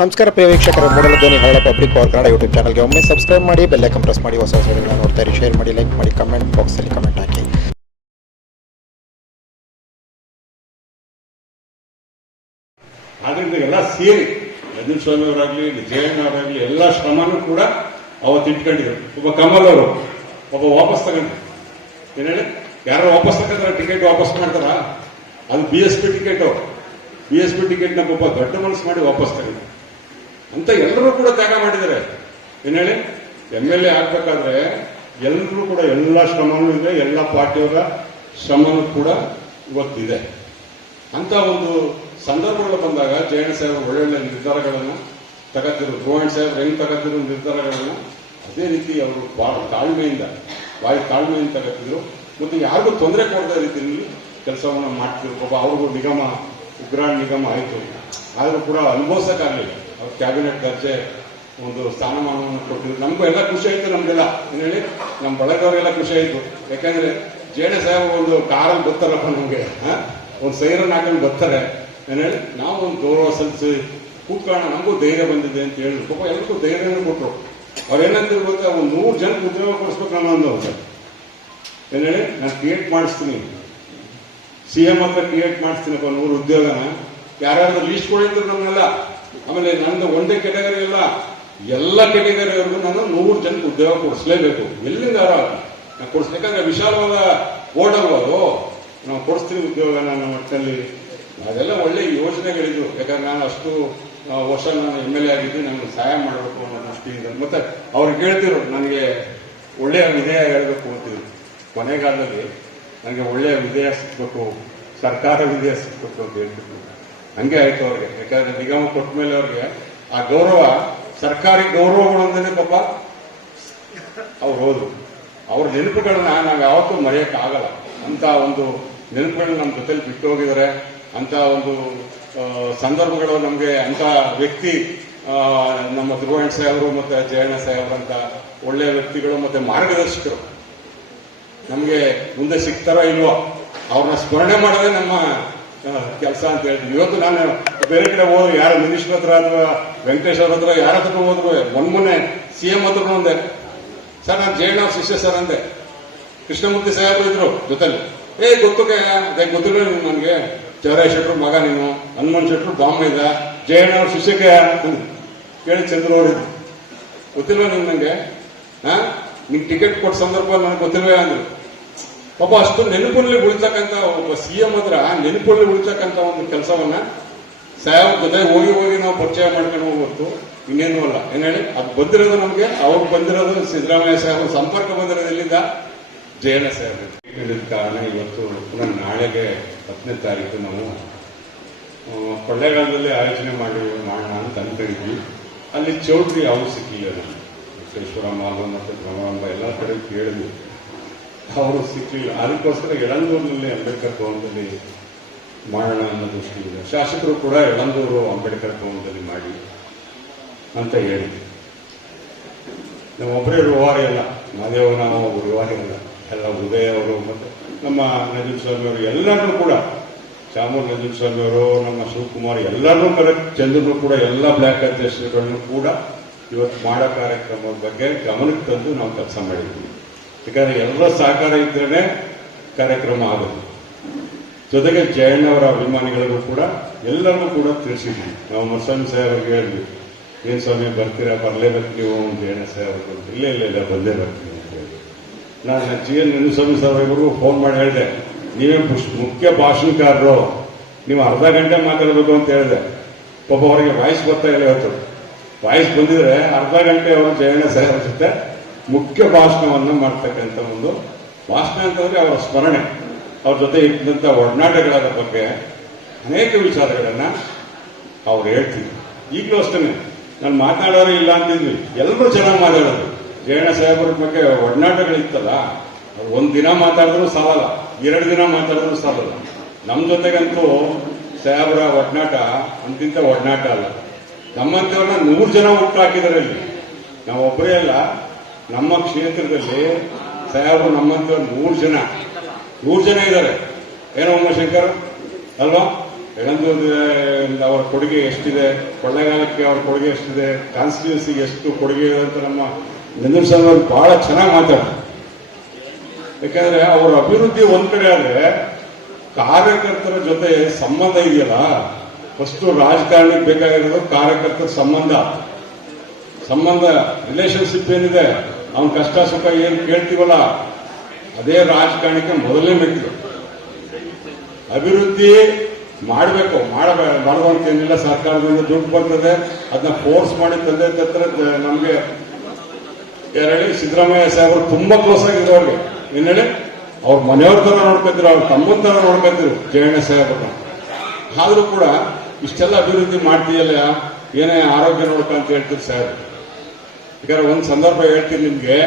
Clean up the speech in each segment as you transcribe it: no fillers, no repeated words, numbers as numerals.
ನಮಸ್ಕಾರ ಪ್ರಿಯ ವೀಕ್ಷಕರು, ಮೂಡಲ ಧ್ವನಿ ಹಳ್ಳ ಪಬ್ಲಿಕ್ ಪವರ್ ಕನ್ನಡ ಯೂಟ್ಯೂಬ್ ಚಾನಲ್ಗೆ ಒಮ್ಮೆ ಸಬ್ಸ್ಕ್ರೈಬ್ ಮಾಡಿ, ಬೆಲ್ ಐಕಾನ್ ಪ್ರೆಸ್ ಮಾಡಿ, ಹೊಸ ವಿಡಿಯೋಗಳನ್ನ ನೋಡ್ತಾ ಇರಿ. ಶೇರ್ ಮಾಡಿ, ಲೈಕ್ ಮಾಡಿ, ಕಮೆಂಟ್ ಬಾಕ್ಸಲ್ಲಿ ಕಮೆಂಟ್ ಹಾಕಿ. ಆದ್ರಿಂದ ಎಲ್ಲ ಸೇರಿ ನಂಜುಂಡ ಸ್ವಾಮಿ ಅವರಾಗ್ಲಿ, ಜಯಣ್ಣ ಅವರಾಗ್ಲಿ ಎಲ್ಲ ಶ್ರಮನೂ ಕೂಡ ಅವತ್ತು ಇಟ್ಕೊಂಡಿದ್ರು. ಒಬ್ಬ ಕಮಲ್ ಅವರು ಒಬ್ಬ ವಾಪಸ್ ತಗೊಂಡ್ರು. ಏನ್ ಹೇಳಿ, ಯಾರು ವಾಪಸ್ ತಗೊಂಡ್ರೆ ಟಿಕೆಟ್ ವಾಪಸ್ ಮಾಡ್ತಾರ? ಅದು BSP ಟಿಕೆಟ್. BSP ಟಿಕೆಟ್ ನ ಒಬ್ಬ ದೊಡ್ಡ ಮನಸ್ಸು ಮಾಡಿ ವಾಪಸ್ ತಗೊಂಡ್ರು ಅಂತ ಎಲ್ಲರೂ ಕೂಡ ತ್ಯಾಗ ಮಾಡಿದ್ದಾರೆ. ಏನ್ ಹೇಳಿ, MLA ಆಗ್ಬೇಕಾದ್ರೆ ಎಲ್ಲರೂ ಕೂಡ ಎಲ್ಲ ಶ್ರಮನೂ ಇದೆ, ಎಲ್ಲ ಪಾರ್ಟಿಯವರ ಶ್ರಮನೂ ಕೂಡ ಇವತ್ತಿದೆ. ಅಂತ ಒಂದು ಸಂದರ್ಭಗಳು ಬಂದಾಗ ಜಯಣ್ಣ ಸಾಹೇಬ್ ಒಳ್ಳೊಳ್ಳೆ ನಿರ್ಧಾರಗಳನ್ನು ತಗತ್ತಿರು. ಗೋವಿಂದ ಸಾಹೇಬ್ ಹೆಂಗ್ ತಗತ್ತಿರು ನಿರ್ಧಾರಗಳನ್ನು ಅದೇ ರೀತಿ ಅವರು ಬಹಳ ತಾಳ್ಮೆಯಿಂದ ತಗತ್ತಿದ್ರು. ಮತ್ತು ಯಾರಿಗೂ ತೊಂದರೆ ಕೊಡದ ರೀತಿಯಲ್ಲಿ ಕೆಲಸವನ್ನು ಮಾಡ್ತಿದ್ರು. ಪಾಪ ಅವ್ರಿಗೂ ನಿಗಮ, ಉಗ್ರಾಣ ನಿಗಮ ಆಯಿತು, ಆದರೂ ಕೂಡ ಅನುಭವಿಸೋಕ್ಕಾಗಲಿಲ್ಲ. ಅವ್ರು ಕ್ಯಾಬಿನೆಟ್ ದರ್ಜೆ ಒಂದು ಸ್ಥಾನಮಾನವನ್ನು ಕೊಟ್ಟಿದ್ರು. ನಮಗೂ ಎಲ್ಲ ಖುಷಿ ಆಯಿತು. ನಮಗೆಲ್ಲ ಏನು ಹೇಳಿ, ನಮ್ಮ ಬಳಗವ್ರಿಗೆಲ್ಲ ಖುಷಿ ಆಯಿತು. ಯಾಕಂದ್ರೆ ಜಯಣ್ಣ ಸಾಹೇಬ್ ಒಂದು ಕಾರಲ್ಲಿ ಬರ್ತಾರಪ್ಪ, ನಮಗೆ ಒಂದು ಸೈರನ್ ಹಾಕೊಂಡು ಬರ್ತಾರೆ. ಏನು ಹೇಳಿ, ನಾವು ಒಂದು ಗೌರವ ಸಲ್ಲಿಸಿ ಕೂತ್ಕೊಳ್ಳೋಣ, ನಮಗೂ ಧೈರ್ಯ ಬಂದಿದೆ ಅಂತ ಹೇಳಿದ್ರು. ಪಾಪ ಎಲ್ಲರಿಗೂ ಧೈರ್ಯನೂ ಕೊಟ್ಟರು. ಅವ್ರೇನಂದ್ರೆ ಗೊತ್ತಾ, ಒಂದು 100 ಜನಕ್ಕೆ ಉದ್ಯೋಗ ಕೊಡಿಸ್ಬೇಕು ನಾನು ಅಂದವ್ರು. ಏನು ಹೇಳಿ, ನಾನು ಕ್ರಿಯೇಟ್ ಮಾಡಿಸ್ತೀನಿ, CM ಹತ್ರ ಕ್ರಿಯೇಟ್ ಮಾಡಿಸ್ತೀನಪ್ಪ 100 ಉದ್ಯೋಗನ. ಯಾರ್ಯಾರು ಲೀಸ್ಟ್ ಕೊಡಿದ್ರು ನಮ್ಮೆಲ್ಲ. ಆಮೇಲೆ ನಂದು ಒಂದೇ ಕೆಟಗರಿ ಇಲ್ಲ, ಎಲ್ಲ ಕೆಟಗರಿವರೆಗೂ ನಾನು 100 ಜನಕ್ಕೆ ಉದ್ಯೋಗ ಕೊಡಿಸ್ಲೇಬೇಕು. ಎಲ್ಲಿಂದ ನಾನು ಕೊಡಿಸ್ಬೇಕಂದ್ರೆ ವಿಶಾಲವಾದ ಬೋರ್ಡ್ ಅಲ್ವಾ ಅದು, ನಾವು ಕೊಡಿಸ್ತೀವಿ ಉದ್ಯೋಗ ನನ್ನ ಮಟ್ಟದಲ್ಲಿ. ಅದೆಲ್ಲ ಒಳ್ಳೆ ಯೋಜನೆಗಳಿದ್ವು. ಯಾಕಂದ್ರೆ ನಾನು ಅಷ್ಟು ವರ್ಷ ನಾನು MLA ಆಗಿದ್ದು, ನನಗೆ ಸಹಾಯ ಮಾಡಬೇಕು ಅನ್ನೋ ದೃಷ್ಟಿಯಿಂದ. ಮತ್ತೆ ಅವ್ರಿಗೆ ಹೇಳ್ತಿರು, ನನಗೆ ಒಳ್ಳೆಯ ವಿಧೇಯ ಹೇಳಬೇಕು ಅಂತಿದ್ರು. ಕೊನೆಗಾಲದಲ್ಲಿ ನನಗೆ ಒಳ್ಳೆಯ ವಿಧೇಯ ಸಿಕ್ಬೇಕು, ಸರ್ಕಾರ ವಿಧೇಯ ಸಿಕ್ಬೇಕು ಅಂತ ಹೇಳ್ತಿದ್ರು. ಹಂಗೆ ಆಯ್ತು ಅವ್ರಿಗೆ. ಯಾಕಂದ್ರೆ ನಿಗಮ ಕೊಟ್ಟ ಮೇಲೆ ಅವ್ರಿಗೆ ಆ ಗೌರವ, ಸರ್ಕಾರಿ ಗೌರವಗಳೊಂದೇ ಪಾಪ ಅವ್ರು ಹೋದ್ರು. ಅವ್ರ ನೆನಪುಗಳನ್ನ ನಾವು ಯಾವತ್ತೂ ಮರೆಯೋಕ್ಕಾಗಲ್ಲ. ಅಂತ ಒಂದು ನೆನಪುಗಳನ್ನ ನಮ್ಮ ಜೊತೆಲಿ ಬಿಟ್ಟು ಹೋಗಿದ್ದಾರೆ. ಅಂತ ಒಂದು ಸಂದರ್ಭಗಳು ನಮಗೆ, ಅಂತ ವ್ಯಕ್ತಿ ನಮ್ಮ ಧ್ರುವಣ್ಣ ಸಾಹೇಬರು ಮತ್ತೆ ಜಯಣ್ಣ ಸಾಹೇಬ್ರು ಅಂತ ಒಳ್ಳೆಯ ವ್ಯಕ್ತಿಗಳು ಮತ್ತೆ ಮಾರ್ಗದರ್ಶಕರು ನಮಗೆ ಮುಂದೆ ಸಿಗ್ತಾರೋ ಇಲ್ವೋ, ಅವ್ರನ್ನ ಸ್ಮರಣೆ ಮಾಡೋದೇ ನಮ್ಮ ಕೆಲಸ ಅಂತ ಹೇಳ್ತೀವಿ. ಇವತ್ತು ನಾನು ಬೇರೆ ಕಡೆ ಹೋದ್ರೆ ಯಾರು ಮಿನಿಸ್ಟರ್ ಹತ್ರ ಅಥವಾ ವೆಂಕಟೇಶ್ ಅವ್ರ ಹತ್ರ ಯಾರ ಹತ್ರ ಹೋದ್ರು, ಮೊನ್ನೆ CM ಹತ್ರ ಅಂದೆ, ಸರ್ ನಾನು ಜಯಣ್ಣ ಅವ್ರ ಶಿಷ್ಯ ಸರ್ ಅಂದೆ. ಕೃಷ್ಣಮೂರ್ತಿ ಸಾಹೇಬರು ಇದ್ರು ಜೊತೆಲಿ. ಗೊತ್ತು ಗೊತ್ತಿಲ್ಲ ನನಗೆ, ಚೌರಾಯ ಶೆಟ್ರು ಮಗ ನೀನು, ಹನುಮನ್ ಶೆಟ್ರು ಬಾಂಬೆ ಇದ್ದ, ಜಯಣ್ಣ ಅವ್ರ ಶಿಷ್ಯಕ್ಕೆ ಕೇಳಿ ಚಂದ್ರು ಅವರಿದ್ರು. ಗೊತ್ತಿಲ್ವ ನೀವು ನಂಗೆ? ನಿಮ್ಗೆ ಟಿಕೆಟ್ ಕೊಟ್ಟ ಸಂದರ್ಭ ನನಗೆ ಗೊತ್ತಿಲ್ವೇ ಅಂದ್ರು. ಪಾಪ ಅಷ್ಟು ನೆನಪಲ್ಲಿ ಉಳಿತಕ್ಕಂಥ ಒಬ್ಬ CM ಹತ್ರ ನೆನಪಲ್ಲಿ ಉಳಿತಕ್ಕಂಥ ಒಂದು ಕೆಲಸವನ್ನ ಸಾಹೇಬ್ ಜೊತೆ ಹೋಗಿ ನಾವು ಪರಿಚಯ ಮಾಡ್ಕೊಂಡು ಹೋಗ್ಬೇಕು, ಇನ್ನೇನು ಅಲ್ಲ. ಏನ್ ಹೇಳಿ, ಅದು ಬಂದಿರೋದು ನಮಗೆ, ಅವ್ರಿಗೆ ಬಂದಿರೋದು ಸಿದ್ದರಾಮಯ್ಯ ಸಾಹೇಬ್ ಸಂಪರ್ಕ ಬಂದಿರೋದು ಎಲ್ಲಿಂದ? ಜಯಣ್ಣ ಸಾಹೇಬ್. ಕಾರಣ ಇವತ್ತು ಪುನಃ ನಾಳೆಗೆ 10ನೇ ತಾರೀಕು ನಾವು ಕೊಳ್ಳೇಗಾಲದಲ್ಲಿ ಆಯೋಜನೆ ಮಾಡೋಣ ಅಂತ ಅನ್ಕೊಂಡಿದ್ವಿ. ಅಲ್ಲಿ ಚೌಟ್ರಿ ಅವ್ರು ಸಿಕ್ಕಿಲ್ಲ. ನಾನು ವಿಶ್ವೇಶ್ವರ ಮಾಲು ಮತ್ತು ಭ್ರಮರಾಂಬ ಎಲ್ಲ ಕಡೆ ಕೇಳಿದ್ವಿ, ಅವರು ಸಿಕ್ಕಿಲ್ಲ. ಅದಕ್ಕೋಸ್ಕರ ಯಳಂದೂರಿನಲ್ಲಿ ಅಂಬೇಡ್ಕರ್ ಭವನದಲ್ಲಿ ಮಾಡೋಣ ಅನ್ನೋ ದೃಷ್ಟಿಯಿಂದ ಶಾಸಕರು ಕೂಡ ಯಳಂದೂರು ಅಂಬೇಡ್ಕರ್ ಭವನದಲ್ಲಿ ಮಾಡಿ ಅಂತ ಹೇಳಿದ್ವಿ. ನಮ್ಮೊಬ್ಬರೇ ರೂವಾರಿ ಅಲ್ಲ, ಮಾದೇವ ನಾವು ರೂವಾರಿ ಅಲ್ಲ, ಎಲ್ಲ ಉದಯ ಅವರು ಮತ್ತು ನಮ್ಮ ನಂಜುಂಡ ಸ್ವಾಮಿ ಅವರು ಎಲ್ಲರನ್ನೂ ಕೂಡ, ಚಾಮೂರ್ ನಂಜುಂಡ ಸ್ವಾಮಿ ಅವರು, ನಮ್ಮ ಶಿವಕುಮಾರ್ ಎಲ್ಲರನ್ನೂ ಚಂದ್ರನು ಕೂಡ ಎಲ್ಲ ಬ್ಲಾಕ್ ಅಧ್ಯಕ್ಷರುಗಳನ್ನು ಕೂಡ ಇವತ್ತು ಮಾಡೋ ಕಾರ್ಯಕ್ರಮದ ಬಗ್ಗೆ ಗಮನಕ್ಕೆ ತಂದು ನಾವು ಕೆಲಸ ಮಾಡಿದ್ವಿ. ಯಾಕಂದ್ರೆ ಎಲ್ಲರ ಸಹಕಾರ ಇದ್ರೇನೆ ಕಾರ್ಯಕ್ರಮ ಆಗೋದು. ಜೊತೆಗೆ ಜಯಣ್ಣವರ ಅಭಿಮಾನಿಗಳಿಗೂ ಕೂಡ ಎಲ್ಲರಿಗೂ ಕೂಡ ತಿಳಿಸಿದ್ವಿ. ನಾವು ಮರ್ಸ್ವಾಮಿ ಸಾಹೇಬ್ರಿಗೆ ಹೇಳಿದ್ವಿ, ಏನ್ ಸ್ವಾಮಿ ಬರ್ತೀರಾ, ಬರಲೇಬೇಕು ನೀವು ಜಯಣ್ಣ ಸಾಹೇಬ್ರು. ಇಲ್ಲ ಬಂದೇ ಬರ್ತೀನಿ ಅಂತ ಹೇಳಿ ನಾನು ನಂಜುಸ್ವಾಮಿ ಸಾಹೇಬ್ರಿಗೂ ಫೋನ್ ಮಾಡಿ ಹೇಳಿದೆ, ನೀವೇ ಮುಖ್ಯ ಭಾಷಣಕಾರರು, ನೀವು ಅರ್ಧ ಗಂಟೆ ಮಾತಾಡಬೇಕು ಅಂತ ಹೇಳಿದೆ. ಪಾಪ ಅವರಿಗೆ ವಾಯ್ಸ್ ಬರ್ತಾ ಇಲ್ಲ. ಇವತ್ತು ವಾಯ್ಸ್ ಬಂದಿದ್ರೆ ಅರ್ಧ ಗಂಟೆ ಅವರು ಜಯಣ್ಣ ಸಾಹೇಬ್ರ ಜೊತೆ ಮುಖ್ಯ ಭಾಷಣವನ್ನು ಮಾಡ್ತಕ್ಕಂಥ ಒಂದು ಭಾಷಣ ಅಂತಂದ್ರೆ ಅವರ ಸ್ಮರಣೆ, ಅವ್ರ ಜೊತೆ ಇದ್ದಂಥ ಒಡನಾಟಗಳ ಬಗ್ಗೆ ಅನೇಕ ವಿಚಾರಗಳನ್ನ ಅವ್ರು ಹೇಳ್ತಿದ್ರು. ಈಗಲೂ ಅಷ್ಟೇ, ನಾನು ಮಾತನಾಡೋರು ಇಲ್ಲ ಅಂತಿದ್ವಿ, ಎಲ್ಲರೂ ಚೆನ್ನಾಗಿ ಮಾತಾಡೋದು. ಜಯಣ್ಣ ಸಾಹೇಬ್ರ ಬಗ್ಗೆ ಒಡನಾಟಗಳಿತ್ತಲ್ಲ, ಅವ್ರು 1 ದಿನ ಮಾತಾಡಿದ್ರು ಸಾಲಲ್ಲ, 2 ದಿನ ಮಾತಾಡಿದ್ರು ಸಾಲಲ್ಲ. ನಮ್ಮ ಜೊತೆಗಂತೂ ಸಾಹೇಬ್ರ ಒಡನಾಟ ಅಂತಿಂತ ಒಡನಾಟ ಅಲ್ಲ. ನಮ್ಮಂತವ್ರನ್ನ 100 ಜನ ಹುಟ್ಟು ಹಾಕಿದಾರೆ ಇಲ್ಲಿ. ನಾವೊಬ್ಬರೇ ಅಲ್ಲ, ನಮ್ಮ ಕ್ಷೇತ್ರದಲ್ಲಿ ಸಾಹೇಬರು ನಮ್ಮಂತವ್ರು 100 ಜನ ಇದ್ದಾರೆ. ಏನೋ ಉಮಾಶಂಕರ್ ಅಲ್ವಾ? ಅವ್ರ ಕೊಡುಗೆ ಎಷ್ಟಿದೆ, ಕೊಳ್ಳೇಗಾಲಕ್ಕೆ ಅವ್ರ ಕೊಡುಗೆ ಎಷ್ಟಿದೆ, ಕಾನ್ಸ್ಟಿಟ್ಯೂನ್ಸಿಗೆ ಎಷ್ಟು ಕೊಡುಗೆ ಇದೆ ಅಂತ ನಮ್ಮ ನಂದೀಶ್ ಸ್ವಾಮಿ ಅವರು ಬಹಳ ಚೆನ್ನಾಗಿ ಮಾತಾಡ್ತಾರೆ. ಯಾಕಂದ್ರೆ ಅವ್ರ ಅಭಿವೃದ್ಧಿ ಒಂದ್ ಕಡೆ ಆದ್ರೆ ಕಾರ್ಯಕರ್ತರ ಜೊತೆ ಸಂಬಂಧ ಇದೆಯಲ್ಲ, ಫಸ್ಟ್ ರಾಜಕಾರಣಿಗೆ ಬೇಕಾಗಿರೋದು ಕಾರ್ಯಕರ್ತರ ಸಂಬಂಧ ರಿಲೇಶನ್ಶಿಪ್ ಏನಿದೆ, ಅವನ ಕಷ್ಟ ಸುಖ ಏನ್ ಕೇಳ್ತೀವಲ್ಲ ಅದೇ ರಾಜಕಾರಣಕ್ಕೆ ಮೊದಲನೇ ಮೆಟ್ಟಿಲು. ಅಭಿವೃದ್ಧಿ ಮಾಡಬೇಕು, ಮಾಡುವಂತೇನಿಲ್ಲ. ಸರ್ಕಾರದಿಂದ ದುಡ್ಡು ಬರ್ತದೆ, ಅದನ್ನ ಫೋರ್ಸ್ ಮಾಡಿ ತಂದೆ ತತ್ರ ನಮ್ಗೆ ಹೇಳಿ ಸಿದ್ದರಾಮಯ್ಯ ಸಾಹೇಬರು ತುಂಬಾ ಕ್ಲೋಸ್ ಆಗಿದ್ರು ಅವ್ರಿಗೆ. ಏನ್ ಹೇಳಿ ಅವ್ರ ಮನೆಯವ್ರ ತರ ನೋಡ್ಕೊತಿರು, ಅವ್ರ ತಮ್ಮನ ತರ ನೋಡ್ಕೊತಿರು ಜಯಣ್ಣ ಸಾಹೇಬ್ರನ್ನ. ಆದ್ರೂ ಕೂಡ ಇಷ್ಟೆಲ್ಲ ಅಭಿವೃದ್ಧಿ ಮಾಡ್ತೀಯಲ್ಲ, ಏನೇ ಆರೋಗ್ಯ ನೋಡ್ಕೊಂತ ಹೇಳ್ತೀರಿ ಸಾಹೇಬ್. ಯಾಕಂದ್ರೆ ಒಂದ್ ಸಂದರ್ಭ ಹೇಳ್ತೀನಿ ನಿಮ್ಗೆ.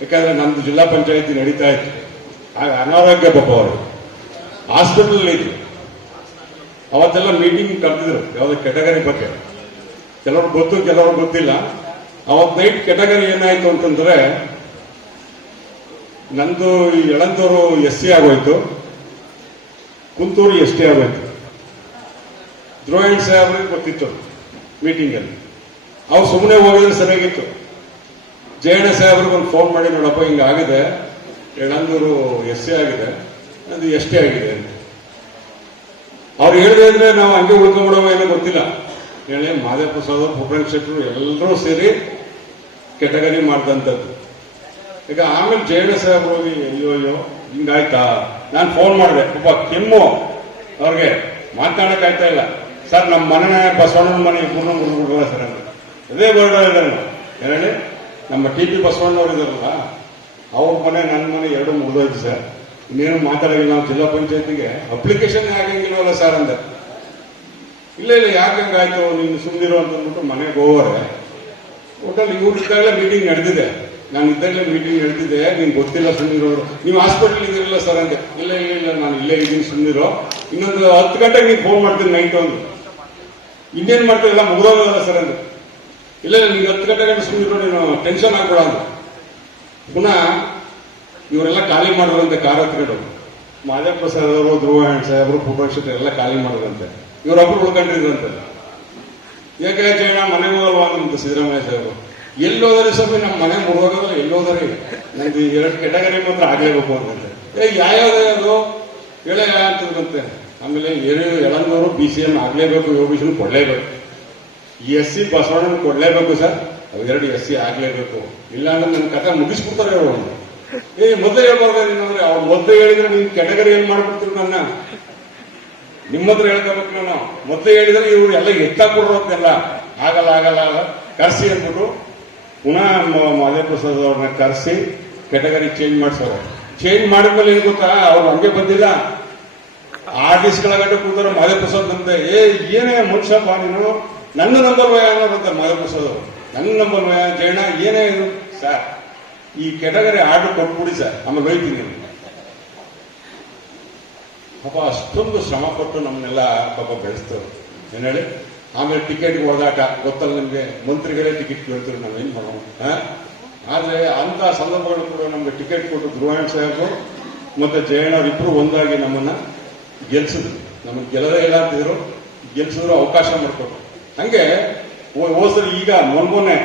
ಯಾಕಂದ್ರೆ ನಮ್ದು ಜಿಲ್ಲಾ ಪಂಚಾಯತಿ ನಡೀತಾ ಇತ್ತು, ಆಗ ಅನಾರೋಗ್ಯ ಪಾಪ ಅವರು ಹಾಸ್ಪಿಟಲ್ ಇದ್ರು. ಅವತ್ತೆಲ್ಲ ಮೀಟಿಂಗ್ ಕರೆದಿದ್ರು ಯಾವ್ದು ಕೆಟಗರಿ ಬಗ್ಗೆ. ಕೆಲವ್ರು ಗೊತ್ತು, ಕೆಲವ್ರು ಗೊತ್ತಿಲ್ಲ. ಅವತ್ ನೈಟ್ ಕೆಟಗರಿ ಏನಾಯ್ತು ಅಂತಂದ್ರೆ, ನಂದು ಈ ಯಳಂದೂರು SC ಆಗೋಯ್ತು, ಕುಂತೂರು ST ಆಗೋಯ್ತು. ಧ್ರುವಣ್ಣ ಸಾಹೇಬ್ರಿಗೆ ಗೊತ್ತಿತ್ತು ಮೀಟಿಂಗ್ ಅಲ್ಲಿ. ಅವ್ರು ಸುಮ್ಮನೆ ಹೋಗಿದ್ರೆ ಸರಿಯಾಗಿತ್ತು. ಜಯಣ್ಣ ಸಾಹೇಬ್ರಿಗೆ ಒಂದು ಫೋನ್ ಮಾಡಿ, ನೋಡಪ್ಪ ಹಿಂಗಾಗಿದೆ, ಯಳಂದೂರು SC ಆಗಿದೆ, ಅದು ST ಆಗಿದೆ ಅಂತ. ಅವ್ರು ಹೇಳಿದ್ರೆ ಅಂದ್ರೆ ನಾವು ಹಂಗೆ ಉಳ್ಕೊಂಡ್ಬಿಡೋ ಏನೋ ಗೊತ್ತಿಲ್ಲ. ಹೇಳಿ ಮಾದೇವ ಪ್ರಸಾದ್, ಭೂಪೇಂದ್ರ ಶೆಟ್ಟರು ಎಲ್ಲರೂ ಸೇರಿ ಕೆಟಗರಿ ಮಾಡ್ದಂಥದ್ದು. ಈಗ ಆಮೇಲೆ ಜಯಣ್ಣ ಸಾಹೇಬ್ ಹೋಗಿ ಅಯ್ಯೋ ಹಿಂಗಾಯ್ತಾ, ನಾನು ಫೋನ್ ಮಾಡಿದೆ. ಪಾಪ ಕೆಮ್ಮು, ಅವ್ರಿಗೆ ಮಾತನಾಡಕ್ ಆಯ್ತಾ ಇಲ್ಲ. ಸರ್ ನಮ್ಮ ಮನೆ ಬಸವಣ್ಣನ ಮನೆ ಇಬ್ಬರು ಮುರಿದ್ಬಿಡುವ ಸರ್ ಅಂತ ಅದೇ ಬರ್ಡ ಇದೆ. ಹೇಳಿ ನಮ್ಮ TP ಬಸವಣ್ಣವ್ರು ಇದಾರಲ್ಲ, ಅವ್ರ ಮನೆ ನನ್ನ ಮನೆ ಎರಡು ಮುರಿದೋಯ್ತು ಸರ್. ಇನ್ನೇನು ಮಾತಾಡೋದಿಲ್ಲ. ನಾವು ಜಿಲ್ಲಾ ಪಂಚಾಯತಿಗೆ ಅಪ್ಲಿಕೇಶನ್ ಆಗಂಗಿಲ್ವಲ್ಲ ಸರ್ ಅಂದೆ. ಇಲ್ಲ ಯಾಕೆ ಹಂಗಾಯ್ತು, ನೀನು ಸುಮ್ಮನಿರೋ ಅಂತಂದ್ಬಿಟ್ಟು ಮನೆಗೆ ಹೋಗೋರೆ. ಒಟ್ಟಲ್ಲಿ ಇವ್ರು ಇದ್ದಾಗಲೇ ಮೀಟಿಂಗ್ ನಡೆದಿದೆ, ನಾನು ಇದ್ದಾಗಲೇ ಮೀಟಿಂಗ್ ನಡೆದಿದೆ, ನಿಮ್ಗೆ ಗೊತ್ತಿಲ್ಲ ಸುಮ್ಮನಿರೋರು, ನೀವು ಹಾಸ್ಪಿಟಲ್ ಇದಿರಲ್ಲ ಸರ್ ಅಂದೆ. ಇಲ್ಲ ನಾನು ಇಲ್ಲೇ ಇದ್ದೀನಿ ಸುಮ್ಮನಿರೋ, ಇನ್ನೊಂದು 10 ಗಂಟೆಗೆ ನೀವು ಫೋನ್ ಮಾಡ್ತೀನಿ ನೈಟ್ ಒಂದು. ಇನ್ನೇನ್ ಮಾಡ್ತೀರಲ್ಲ ಮುಗಿದೋಗಲ್ಲ ಸರ್ ಅಂದೆ. ಇಲ್ಲ ನಿಮ್ಗೆ 10 ಗಂಟೆಗೆ ಸುಮ್ಮನಿರೋ, ನೀನು ಟೆನ್ಷನ್ ಆಗ್ಬೇಡ ಅಂತ. ಪುನಃ ಇವರೆಲ್ಲ ಖಾಲಿ ಮಾಡೋರಂತೆ ಕಾರ್ಯಕರ್ತರು. ಮಾದೇವ ಪ್ರಸಾದ್ ಅವರು, ಧ್ರುವಣ್ಣ ಸಾಹೇಬರು, ಭೂಪೇಂದ್ರ ಎಲ್ಲ ಖಾಲಿ ಮಾಡೋರಂತೆ. ಇವರೊಬ್ರು ಉಳ್ಕೊಂಡಿದ್ರಂತೆ. ಯಾಕೆ ಜಯಣ್ಣ ಮನೆ ಹೋಗಲ್ವಾ ನಮ್ದು ಸಿದ್ದರಾಮಯ್ಯ ಸಾಹೇಬರು. ಎಲ್ಲೋದರೆ ಸ್ವಾಮಿ ನಮ್ಮ ಮನೆ ಮುರಿದೋಗಲ್ಲ, ಎಲ್ಲೋದರೆ ನಂದು 2 ಕೆಟಗರಿ ಮಾತ್ರ ಆಗ್ಲೇಬೇಕು ಅಂತಂತೆ. ಯಾವ್ಯಾವ್ದು ಅದು ಹೇಳ ಅಂತಂತೆ. ಆಮೇಲೆ ಯಳಂದೂರು BCM ಆಗ್ಲೇಬೇಕು, OBC ಕೊಡ್ಲೇಬೇಕು, SC ಬಸವಣ್ಣನ ಕೊಡ್ಲೇಬೇಕು ಸರ್, ಅವೆರಡು SC ಆಗ್ಲೇಬೇಕು. ಇಲ್ಲ ಅಂದ್ರೆ ನನ್ನ ಕಥೆ ಮುಗಿಸ್ಬಿಡ್ತಾರೆ ಅವರು. ಮೊದಲೇ ಹೇಳ್ಬಾರ್ದ್ರೆ ಅವ್ರು ಮೊದಲೇ ಹೇಳಿದ್ರೆ ನೀನ್ ಕೆಟಗರಿ ಏನ್ ಮಾಡ್ಬಿಡ್ತೀವಿ, ನನ್ನ ನಿಮ್ಮ ಹತ್ರ ಹೇಳ್ಕೋಬೇಕು. ನಾನು ಮೊದಲೇ ಹೇಳಿದ್ರೆ ಇವ್ರು ಎಲ್ಲ ಎತ್ತಾಕೊಡ್ರು ಅಂತೆಲ್ಲ ಆಗಲ್ಲ ಕರ್ಸಿ ಅಂದ್ಬಿಟ್ಟು ಪುನಃ ಮಾದೇವ ಪ್ರಸಾದ್ ಅವ್ರನ್ನ ಕರ್ಸಿ ಕೆಟಗರಿ ಚೇಂಜ್ ಮಾಡ್ಸೋರು. ಚೇಂಜ್ ಮಾಡಿದ್ಮೇಲೆ ಏನ್ ಗೊತ್ತಾ, ಅವ್ರು ಹಂಗೆ ಬಂದಿಲ್ಲ, ಆರ್ಟಿಸ್ಟ್ಗಳ ಗಂಟೆ ಕೂತಾರ. ಮಾದೇವ ಪ್ರಸಾದ್ ನಮ್ದೆ ಏನೇ ಮನುಷ್ಯಪ್ಪ ನೀನು, ನನ್ನ ನಂಬರ್ ವಯ ಅನ್ನೋದಂತ ಮಾದೇವ ಪ್ರಸಾದ್ ಅವರು. ನನ್ನ ನಂಬರ್ ವಯ ಜಯಣ್ಣ ಏನೇ ಇದು ಸರ್, ಈ ಕೆಟಗರಿ ಆರ್ಡರ್ ಕೊಟ್ಬಿಡಿ ಸರ್, ಆಮೇಲೆ ಹೋಯ್ತೀನಿ. ಪಾಪ ಅಷ್ಟೊಂದು ಶ್ರಮ ಪಟ್ಟು ನಮ್ಮನ್ನೆಲ್ಲ ಪಾಪ ಬೆಳೆಸ್ತವ್ರು. ಏನ್ ಹೇಳಿ. ಆಮೇಲೆ ಟಿಕೆಟ್ಗೆ ಓದಾಟ ಗೊತ್ತಲ್ಲ ನಿಮ್ಗೆ, ಮಂತ್ರಿಗಳೇ ಟಿಕೆಟ್ ಕೇಳ್ತಾರೆ, ನಾವೇನ್ ಮಾಡೋಣ. ಆದ್ರೆ ಅಂತ ಸಂದರ್ಭಗಳು ಕೂಡ ನಮ್ಗೆ ಟಿಕೆಟ್ ಕೊಟ್ಟು ಧ್ರುವಣ್ಣ ಸಾಹೇಬರು ಮತ್ತೆ ಜಯಣ್ಣ ಇಬ್ರು ಒಂದಾಗಿ ನಮ್ಮನ್ನ ಗೆಲ್ಸಿದ್ರು. ನಮಗೆ ಗೆಲ್ಲದೇ ಇಲ್ಲ ಅಂತಿದ್ರು, ಗೆಲ್ಸಿದ್ರು, ಅವಕಾಶ ಮಾಡಿಕೊಟ್ರು. ಹಂಗೆ ಹೋದ್ಸರಿ ಈಗ ಮೊನ್ನೆ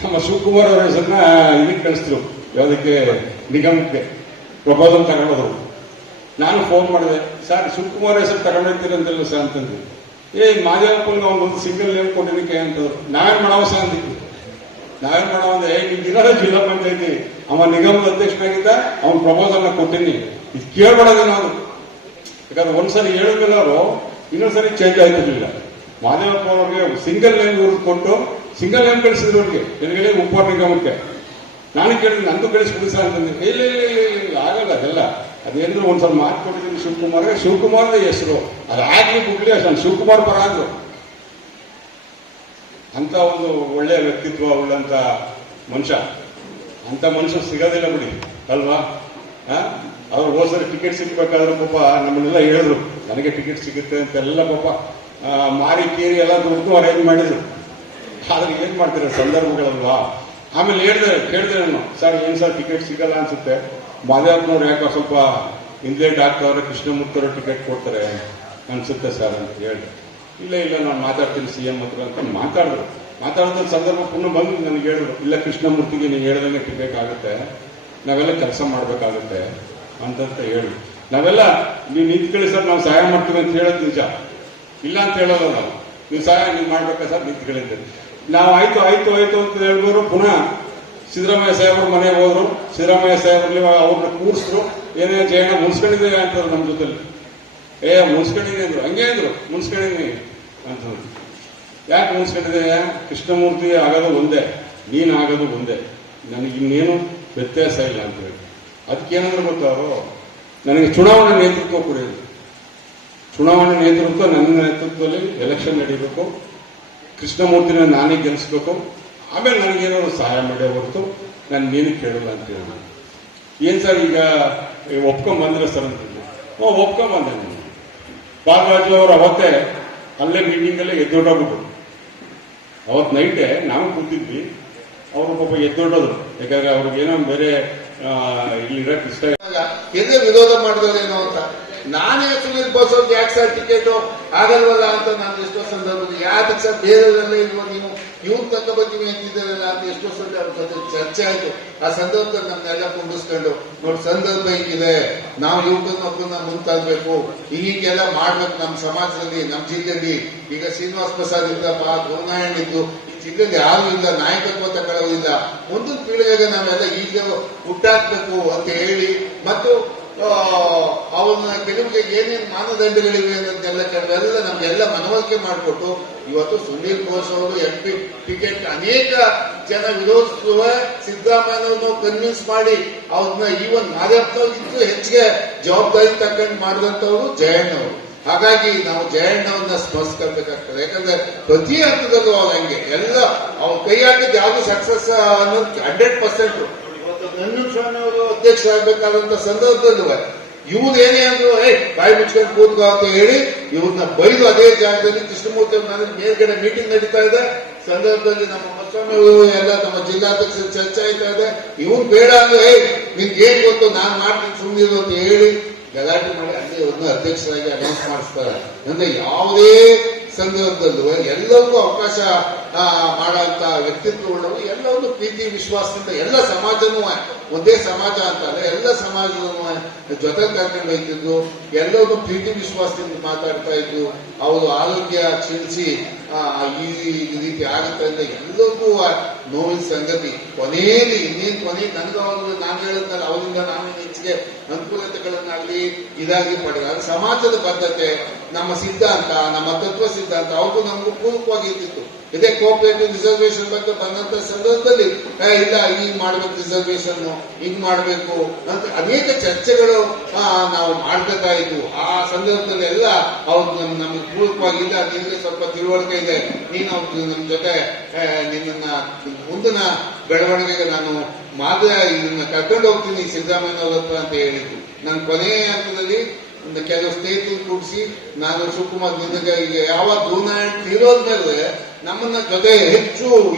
ನಮ್ಮ ಶಿವಕುಮಾರ್ ಅವರ ಹೆಸರನ್ನ ಇದಕ್ಕೆ ಕಳಿಸಿದ್ರು, ಯಾವುದಕ್ಕೆ ನಿಗಮಕ್ಕೆ ಪ್ರಪೋಸಲ್ ತಗೊಂಡೋದ್ರು. ನಾನು ಫೋನ್ ಮಾಡಿದೆ, ಸರ್ ಶಿವಕುಮಾರ್ ಹೆಸರು ತಗೊಂಡೋಗ್ತೀರಂತಲ್ಲ ಸರ್ ಅಂತಂದ್ರು. ಮಾದೇವಪ್ಪನಿಗೆ ಅವನೊಂದು ಸಿಂಗಲ್ ನೇಮ್ ಕೊಟ್ಟಿದ್ದಕ್ಕೆ ಅಂತಂದ್ರು. ನಾವೇನ್ ಮಾಡವ ಸರ್ ಅಂದಿತ್ತು. ನಾವೇನ್ ಮಾಡವ ಅಂದ್ರೆ, ನಿಮ್ಗಿರೋದೇ ಜಿಲ್ಲಾ ಪಂಚಾಯತಿ, ಅವ ನಿಗಮದ ಅಧ್ಯಕ್ಷನಾಗಿದ್ದ, ಅವನ ಪ್ರಪೋಸಲ್ನ ಕೊಟ್ಟಿನಿ, ಇದು ಕೇಳ್ಬೇಡೋದು ನಾವು. ಯಾಕಂದ್ರೆ ಒಂದ್ಸರಿ ಹೇಳಿದ್ಮೇಲೆ ಅವರು ಇನ್ನೊಂದ್ಸರಿ ಚೇಂಜ್ ಆಯ್ತಿರ್ಲಿಲ್ಲ. ಮಾದೇವಪ್ಪ ಅವ್ರಿಗೆ ಸಿಂಗಲ್ ನೇಮ್ ಇವ್ರಿಗೆ ಕೊಟ್ಟು ಸಿಂಗಲ್ ನೇಮ್ ಕಳಿಸಿದ್ರು ಅವ್ರಿಗೆ, ಎಲ್ಲಿಗೆ ಉಪ ನಿಗಮಕ್ಕೆ. ನಾನು ಕೇಳಿದ್ರೆ ನಂದು ಕಳಿಸ್ಬಿಡಿ ಸರ್ ಅಂತಂದ್ರೆ, ಇಲ್ಲ ಆಗಲ್ಲ ಅದೆಲ್ಲ. ಅದೇಂದ್ರೆ ಒಂದ್ಸಲ ಮಾತು ಕೊಟ್ಟಿದ್ದೀನಿ ಶಿವಕುಮಾರ್ಗೆ, ಶಿವಕುಮಾರ್ದ ಹೆಸರು ಅದು ಆಗ್ಲಿ ಬಿಡ್ಲಿ, ಅಷ್ಟು ಶಿವಕುಮಾರ್ ಪರ ಅಂದ್ರು. ಅಂತ ಒಂದು ಒಳ್ಳೆಯ ವ್ಯಕ್ತಿತ್ವ ಉಳ್ಳಂತ ಮನುಷ್ಯ, ಅಂತ ಮನುಷ್ಯ ಸಿಗೋದಿಲ್ಲ ಬಿಡಿ ಅಲ್ವಾ. ಅವ್ರು ಹೋದ್ಸರಿ ಟಿಕೆಟ್ ಸಿಗ್ಬೇಕಾದ್ರೆ ಪಾಪ ನಮ್ಮನ್ನೆಲ್ಲ ಹೇಳಿದ್ರು, ನನಗೆ ಟಿಕೆಟ್ ಸಿಗುತ್ತೆ ಅಂತೆಲ್ಲ ಪಾಪ ಮಾರಿ ಕೇರಿ ಎಲ್ಲ ದುಡ್ಡು ಅರೇಂಜ್ ಮಾಡಿದ್ರು. ಆದ್ರೆ ಏನ್ ಮಾಡ್ತಾರೆ ಸಂದರ್ಭಗಳಲ್ವಾ. ಆಮೇಲೆ ಕೇಳಿದೆ ನಾನು, ಸರ್ ಏನ್ ಸರ್ ಟಿಕೆಟ್ ಸಿಗಲ್ಲ ಅನ್ಸುತ್ತೆ, ಮಾದೇವಪ್ಪನವ್ರು ಯಾಕೋ ಸ್ವಲ್ಪ ಇಂದ್ಲೇಟ್ ಆಗ್ತಾವ್ರೆ, ಕೃಷ್ಣಮೂರ್ತಿ ಅವರು ಟಿಕೆಟ್ ಕೊಡ್ತಾರೆ. ಅನ್ಸುತ್ತೆ ಸರ್ ಅಂತ ಹೇಳಿದೆ. ಇಲ್ಲ ನಾನು ಮಾತಾಡ್ತೀನಿ CM ಹತ್ರ ಅಂತ ಮಾತಾಡಿದ ಸಂದರ್ಭ ಪುನಃ ಬಂದು ನನಗೆ ಹೇಳಿದ್ರು, ಇಲ್ಲ ಕೃಷ್ಣಮೂರ್ತಿಗೆ ನೀವು ಹೇಳ್ದಂಗೆ ಟಿಕೆಟ್ ಆಗುತ್ತೆ, ನಾವೆಲ್ಲ ಕೆಲಸ ಮಾಡಬೇಕಾಗುತ್ತೆ ಅಂತ ಹೇಳಿ, ನಾವೆಲ್ಲ ನೀವು ನಿಂತ್ಕೊಳ್ಳಿ ಸರ್, ನಾವು ಸಹಾಯ ಮಾಡ್ತೀವಿ ಅಂತ ಹೇಳೋದು ನಿಜ, ಇಲ್ಲ ಅಂತ ಹೇಳೋಲ್ಲ ನಾವು. ನೀವು ಸಹಾಯ ನೀವು ಮಾಡ್ಬೇಕಾ ಸರ್, ನಿಂತ್ಕೊಳ್ಳಿ ಅಂತ ನಾವು ಆಯ್ತು ಅಂತ ಹೇಳಿದ್ರು. ಪುನಃ ಸಿದ್ದರಾಮಯ್ಯ ಸಾಹೇಬ್ರು ಮನೆಗೆ ಹೋದ್ರು. ಸಿದ್ದರಾಮಯ್ಯ ಸಾಹೇಬ್ರಲ್ಲಿ ಅವ್ರನ್ನ ಕೂರಿಸಿದ್ರು. ಏನೇ ಜಯಣ್ಣ ಮುನ್ಸ್ಕೊಂಡಿದ್ದೀವಿ ಅಂತಂದ್ರು ನಮ್ಮ ಜೊತೆಲಿ. ಮುನ್ಸ್ಕೊಂಡಿದ್ದೀನಿ ಅಂದ್ರು. ಹಂಗೆ ಅಂದ್ರು, ಮುನ್ಸ್ಕೊಂಡಿದ್ದೀನಿ ಅಂತಂದ್ರು. ಯಾಕೆ ಮುನ್ಸ್ಕೊಂಡಿದ್ದೀಯ? ಕೃಷ್ಣಮೂರ್ತಿ ಆಗೋದು ಒಂದೇ, ನೀನು ಆಗೋದು ಒಂದೇ, ನನಗೆ ಇನ್ನೇನು ವ್ಯತ್ಯಾಸ ಇಲ್ಲ ಅಂತ ಹೇಳಿ. ಅದಕ್ಕೇನಂದ್ರೆ ಗೊತ್ತಾರೋ, ನನಗೆ ಚುನಾವಣಾ ನೇತೃತ್ವ ಕೊಡೋದು. ಚುನಾವಣಾ ನೇತೃತ್ವ ನನ್ನ ನೇತೃತ್ವದಲ್ಲಿ ಎಲೆಕ್ಷನ್ ನಡೀಬೇಕು, ಕೃಷ್ಣಮೂರ್ತಿನ ನಾನೇ ಗೆಲ್ಲಿಸ್ಬೇಕು, ಆಮೇಲೆ ನನಗೇನಾದ್ರು ಸಹಾಯ ಮಾಡೇ ಹೊರತು ನಾನು ನೀನು ಕೇಳಲ್ಲ ಅಂತ ಹೇಳಿ. ಏನ್ ಸರ್ ಈಗ ಒಪ್ಕೊಂಡ್ಬಂದ್ರೆ ಸರ್ ಅಂತಿದ್ದೆ. ಒಪ್ಕೊಂಡ್ಬಂದೆ ನಾನು. ಬಾಲರಾಜು ಅವರು ಅವತ್ತೇ ಅಲ್ಲೇ ಮೀಟಿಂಗಲ್ಲೇ ಎದ್ದೊಡ್ಡೋಗ್ಬಿಟ್ರು. ಅವತ್ತು ನೈಟೇ ನಾವು ಕೂತಿದ್ವಿ, ಅವರು ಪಾಪ ಎದ್ದೊಡ್ಡೋದ್ರು. ಯಾಕಂದ್ರೆ ಅವ್ರಿಗೇನೋ ಬೇರೆ ಇಲ್ಲಿ ಇರಕ್ಕೆ ಇಷ್ಟ ಹಿಂದೆ ವಿರೋಧ ಮಾಡಿದ್ರೇನೋ ಅಂತ. ನಾನೇ ಸುನೀಲ್ ಬೋಸವ್ರಿಗೆ ಯಾಕೆ ಸರ್ ಟಿಕೆಟ್ ಆಗಲ್ವಲ್ಲ ಅಂತ ನಾನು ಎಷ್ಟೋ ಸಂದರ್ಭದಲ್ಲಿ, ಯಾಕೆ ಸರ್ ಬೇರೆಯವರೆಲ್ಲ ಇಲ್ವೋ ನೀವು ಇವ್ರು ತಕ್ಕ ಬರ್ತೀವಿ ಅಂತಿದ್ದಾರಲ್ಲ ಅಂತ ಎಷ್ಟೋ ಸಲ ಅವ್ರ ಜೊತೆ ಚರ್ಚೆ ಆಯ್ತು. ಆ ಸಂದರ್ಭದಲ್ಲಿ ನಮ್ನೆಲ್ಲ ಕುಂಡಿಸ್ಕೊಂಡು, ನೋಡಿ ಸಂದರ್ಭ ಹಿಂಗಿದೆ, ನಾವು ಯುವಕರನ್ನ ಮುಂತಾಗಬೇಕು, ಹೀಗೆಲ್ಲ ಮಾಡ್ಬೇಕು ನಮ್ಮ ಸಮಾಜದಲ್ಲಿ, ನಮ್ಮ ಜಿಲ್ಲೆಯಲ್ಲಿ. ಈಗ ಶ್ರೀನಿವಾಸ ಪ್ರಸಾದ್ ಇದ್ದಪ್ಪ, ಗುರುನಾರಾಯಣ್ ಇದ್ದು, ಜಿಲ್ಲೆಯಲ್ಲಿ ಯಾರು ಇಲ್ಲ, ನಾಯಕತ್ವ ತಗೊಳ್ಳೋದಿಲ್ಲ. ಮುಂದಿನ ಪೀಳಿಗೆಗೆ ನಾವೆಲ್ಲ ಈಗ ಹುಟ್ಟಾಕ್ಬೇಕು ಅಂತ ಹೇಳಿ, ಮತ್ತು ಅವನ್ನ ಕೆಲವಿಗೆ ಏನೇನು ಮಾನದಂಡಗಳಿವೆ ಅನ್ನೋದನ್ನೆಲ್ಲ ಕೆಲವೆಲ್ಲ ನಮ್ಗೆಲ್ಲ ಮನವರಿಕೆ ಮಾಡಿಕೊಟ್ಟು ಇವತ್ತು ಸುನೀಲ್ ಬೋಸ್ ಅವರು MP ಟಿಕೆಟ್ ಅನೇಕ ಜನ ವಿರೋಧಿಸುವ ಸಿದ್ದರಾಮಯ್ಯನವ್ರನ್ನು ಕನ್ವಿನ್ಸ್ ಮಾಡಿ ಅವ್ರನ್ನ ಈವನ್ ಮಾದೇವನವ್ರಿಗಿಂತಲೂ ಹೆಚ್ಚಿಗೆ ಜವಾಬ್ದಾರಿ ತಗೊಂಡು ಮಾಡಿದಂಥವ್ರು ಜಯಣ್ಣವರು. ಹಾಗಾಗಿ ನಾವು ಜಯಣ್ಣವ್ರನ್ನ ಸ್ಮರಿಸ್ಕೊಳ್ಬೇಕಾಗ್ತದೆ. ಯಾಕಂದ್ರೆ ಪ್ರತಿ ಹಂತದಲ್ಲೂ ಅವ್ರು ಹಂಗೆ ಎಲ್ಲ ಅವ್ರ ಕೈ ಹಾಕಿದ್ದು ಯಾವ್ದು ಸಕ್ಸಸ್ ಅನ್ನೋದು 100%. ನಂಜುಸ್ವಾಮಿ ಅವರು ಅಧ್ಯಕ್ಷರಾಗಬೇಕಾದಂತ ಸಂದರ್ಭದಲ್ಲೂ ಇವ್ರು ಏನೇ ಅಂದ್ರು, ಬಾಯಿ ಮುಚ್ಕೊಂಡು ಕೂತ್ಕೋ ಅಂತ ಹೇಳಿ ಇವ್ರನ್ನ ಬೈದು ಅದೇ ಜಾಗದಲ್ಲಿ ಕೃಷ್ಣಮೂರ್ತಿ ಅವ್ರ ಮೇಲ್ಗಡೆ ಮೀಟಿಂಗ್ ನಡೀತಾ ಇದೆ ಸಂದರ್ಭದಲ್ಲಿ ನಮ್ಮ ಮಸ್ವಾಮಿ ಅವರು ಎಲ್ಲ ನಮ್ಮ ಜಿಲ್ಲಾಧ್ಯಕ್ಷರು ಚರ್ಚೆ ಆಯ್ತಾ ಇದೆ. ಇವ್ರು ಬೇಡ ಅಂದ್ರೆ ನಿನ್ಗೆ ಏನ್ ಗೊತ್ತು, ನಾನ್ ಮಾಡ್ತೀನಿ ಸುಮ್ಮನಿರು ಅಂತ ಹೇಳಿ ಗಲಾಟೆ ಮಾಡಿ ಅಲ್ಲಿ ಅವ್ರನ್ನ ಅಧ್ಯಕ್ಷರಾಗಿ ಅನೌನ್ಸ್ ಮಾಡಿಸ್ತಾರೆ. ಅಂದ್ರೆ ಯಾವುದೇ ಸಂದರ್ಭದಲ್ಲೂ ಎಲ್ಲರಿಗೂ ಅವಕಾಶ ಮಾಡುವಂತ ವ್ಯಕ್ತಿತ್ವಗಳು ಎಲ್ಲರೂ ಪ್ರೀತಿ ವಿಶ್ವಾಸದಿಂದ ಎಲ್ಲ ಸಮಾಜನೂ ಒಂದೇ ಸಮಾಜ ಅಂತಲ್ಲ, ಎಲ್ಲ ಸಮಾಜದೂ ಜೊತೆ ಕರ್ಕೊಂಡು ಹೋಗ್ತಿದ್ರು, ಎಲ್ಲರೂ ಪ್ರೀತಿ ವಿಶ್ವಾಸದಿಂದ ಮಾತಾಡ್ತಾ ಇದ್ರು. ಅವರು ಆರೋಗ್ಯ ಕ್ಷೀಣಿಸಿ ಈ ರೀತಿ ಆಗುತ್ತೆ ಅಂತ ಎಲ್ಲರಿಗೂ ನೋವಿನ ಸಂಗತಿ. ಕೊನೆಯಲ್ಲಿ ಇನ್ನೇನು ಕೊನೆಗೆ ನನಗಾದ್ರು ನಾನು ಹೇಳಿದ್ನಲ್ಲ, ಅವರಿಂದ ನಾನು ಹೆಚ್ಚಿಗೆ ಅನುಕೂಲತೆಗಳನ್ನಾಗಲಿ ಇದಾಗಿ ಪಡೆದ ಅದು ಸಮಾಜದ ಬದ್ಧತೆ, ನಮ್ಮ ಸಿದ್ಧಾಂತ, ನಮ್ಮ ತತ್ವ ಸಿದ್ಧಾಂತ ಅವ್ರಿಗೂ ನಮಗೂ ಪೂರಕವಾಗಿ ಇರ್ತಿತ್ತು. ಇದೇ ಕೋಆಪರೇಟಿವ್ ರಿಸರ್ವೇಶನ್ ಬಗ್ಗೆ ಬಂದಂತ ಸಂದರ್ಭದಲ್ಲಿ ಇಲ್ಲ ಹಿಂಗ್ ಮಾಡ್ಬೇಕು, ರಿಸರ್ವೇಶನ್ ಹಿಂಗ್ ಮಾಡ್ಬೇಕು ಅಂತ ಅನೇಕ ಚರ್ಚೆಗಳು ನಾವು ಮಾಡ್ತಾ ಇದ್ವು. ಆ ಸಂದರ್ಭದಲ್ಲಿ ಎಲ್ಲ ಅವ್ರು ನಮ್ಗೆ ಪೂರಕವಾಗಿಲ್ಲ, ನಿನ್ಗೆ ಸ್ವಲ್ಪ ತಿಳುವಳಿಕೆ ಇದೆ, ನೀನು ನಮ್ಮ ಜೊತೆ ನಿನ್ನ ಮುಂದಿನ ಬೆಳವಣಿಗೆಗೆ ನಾನು ಮಾತ್ರ ಇದನ್ನ ಕರ್ಕೊಂಡು ಹೋಗ್ತೀನಿ ಸಿದ್ದರಾಮಯ್ಯನವ್ರ ಹತ್ರ ಅಂತ ಹೇಳಿದ್ರು. ನಾನು ಕೊನೆಯ ಹಂತದಲ್ಲಿ ಕೆಲವು ಸ್ನೇಹಿತರು ಕೂಡಿಸಿ ನಾನು ಶಿವಕುಮಾರ್ ನಿನಗೆ ಈಗ ಯಾವ ಗುರುನಾರಾಯಣ್ ತೀರೋದ್ಮೇಲೆ ನಮ್ಮನ್ನ ಜೊತೆ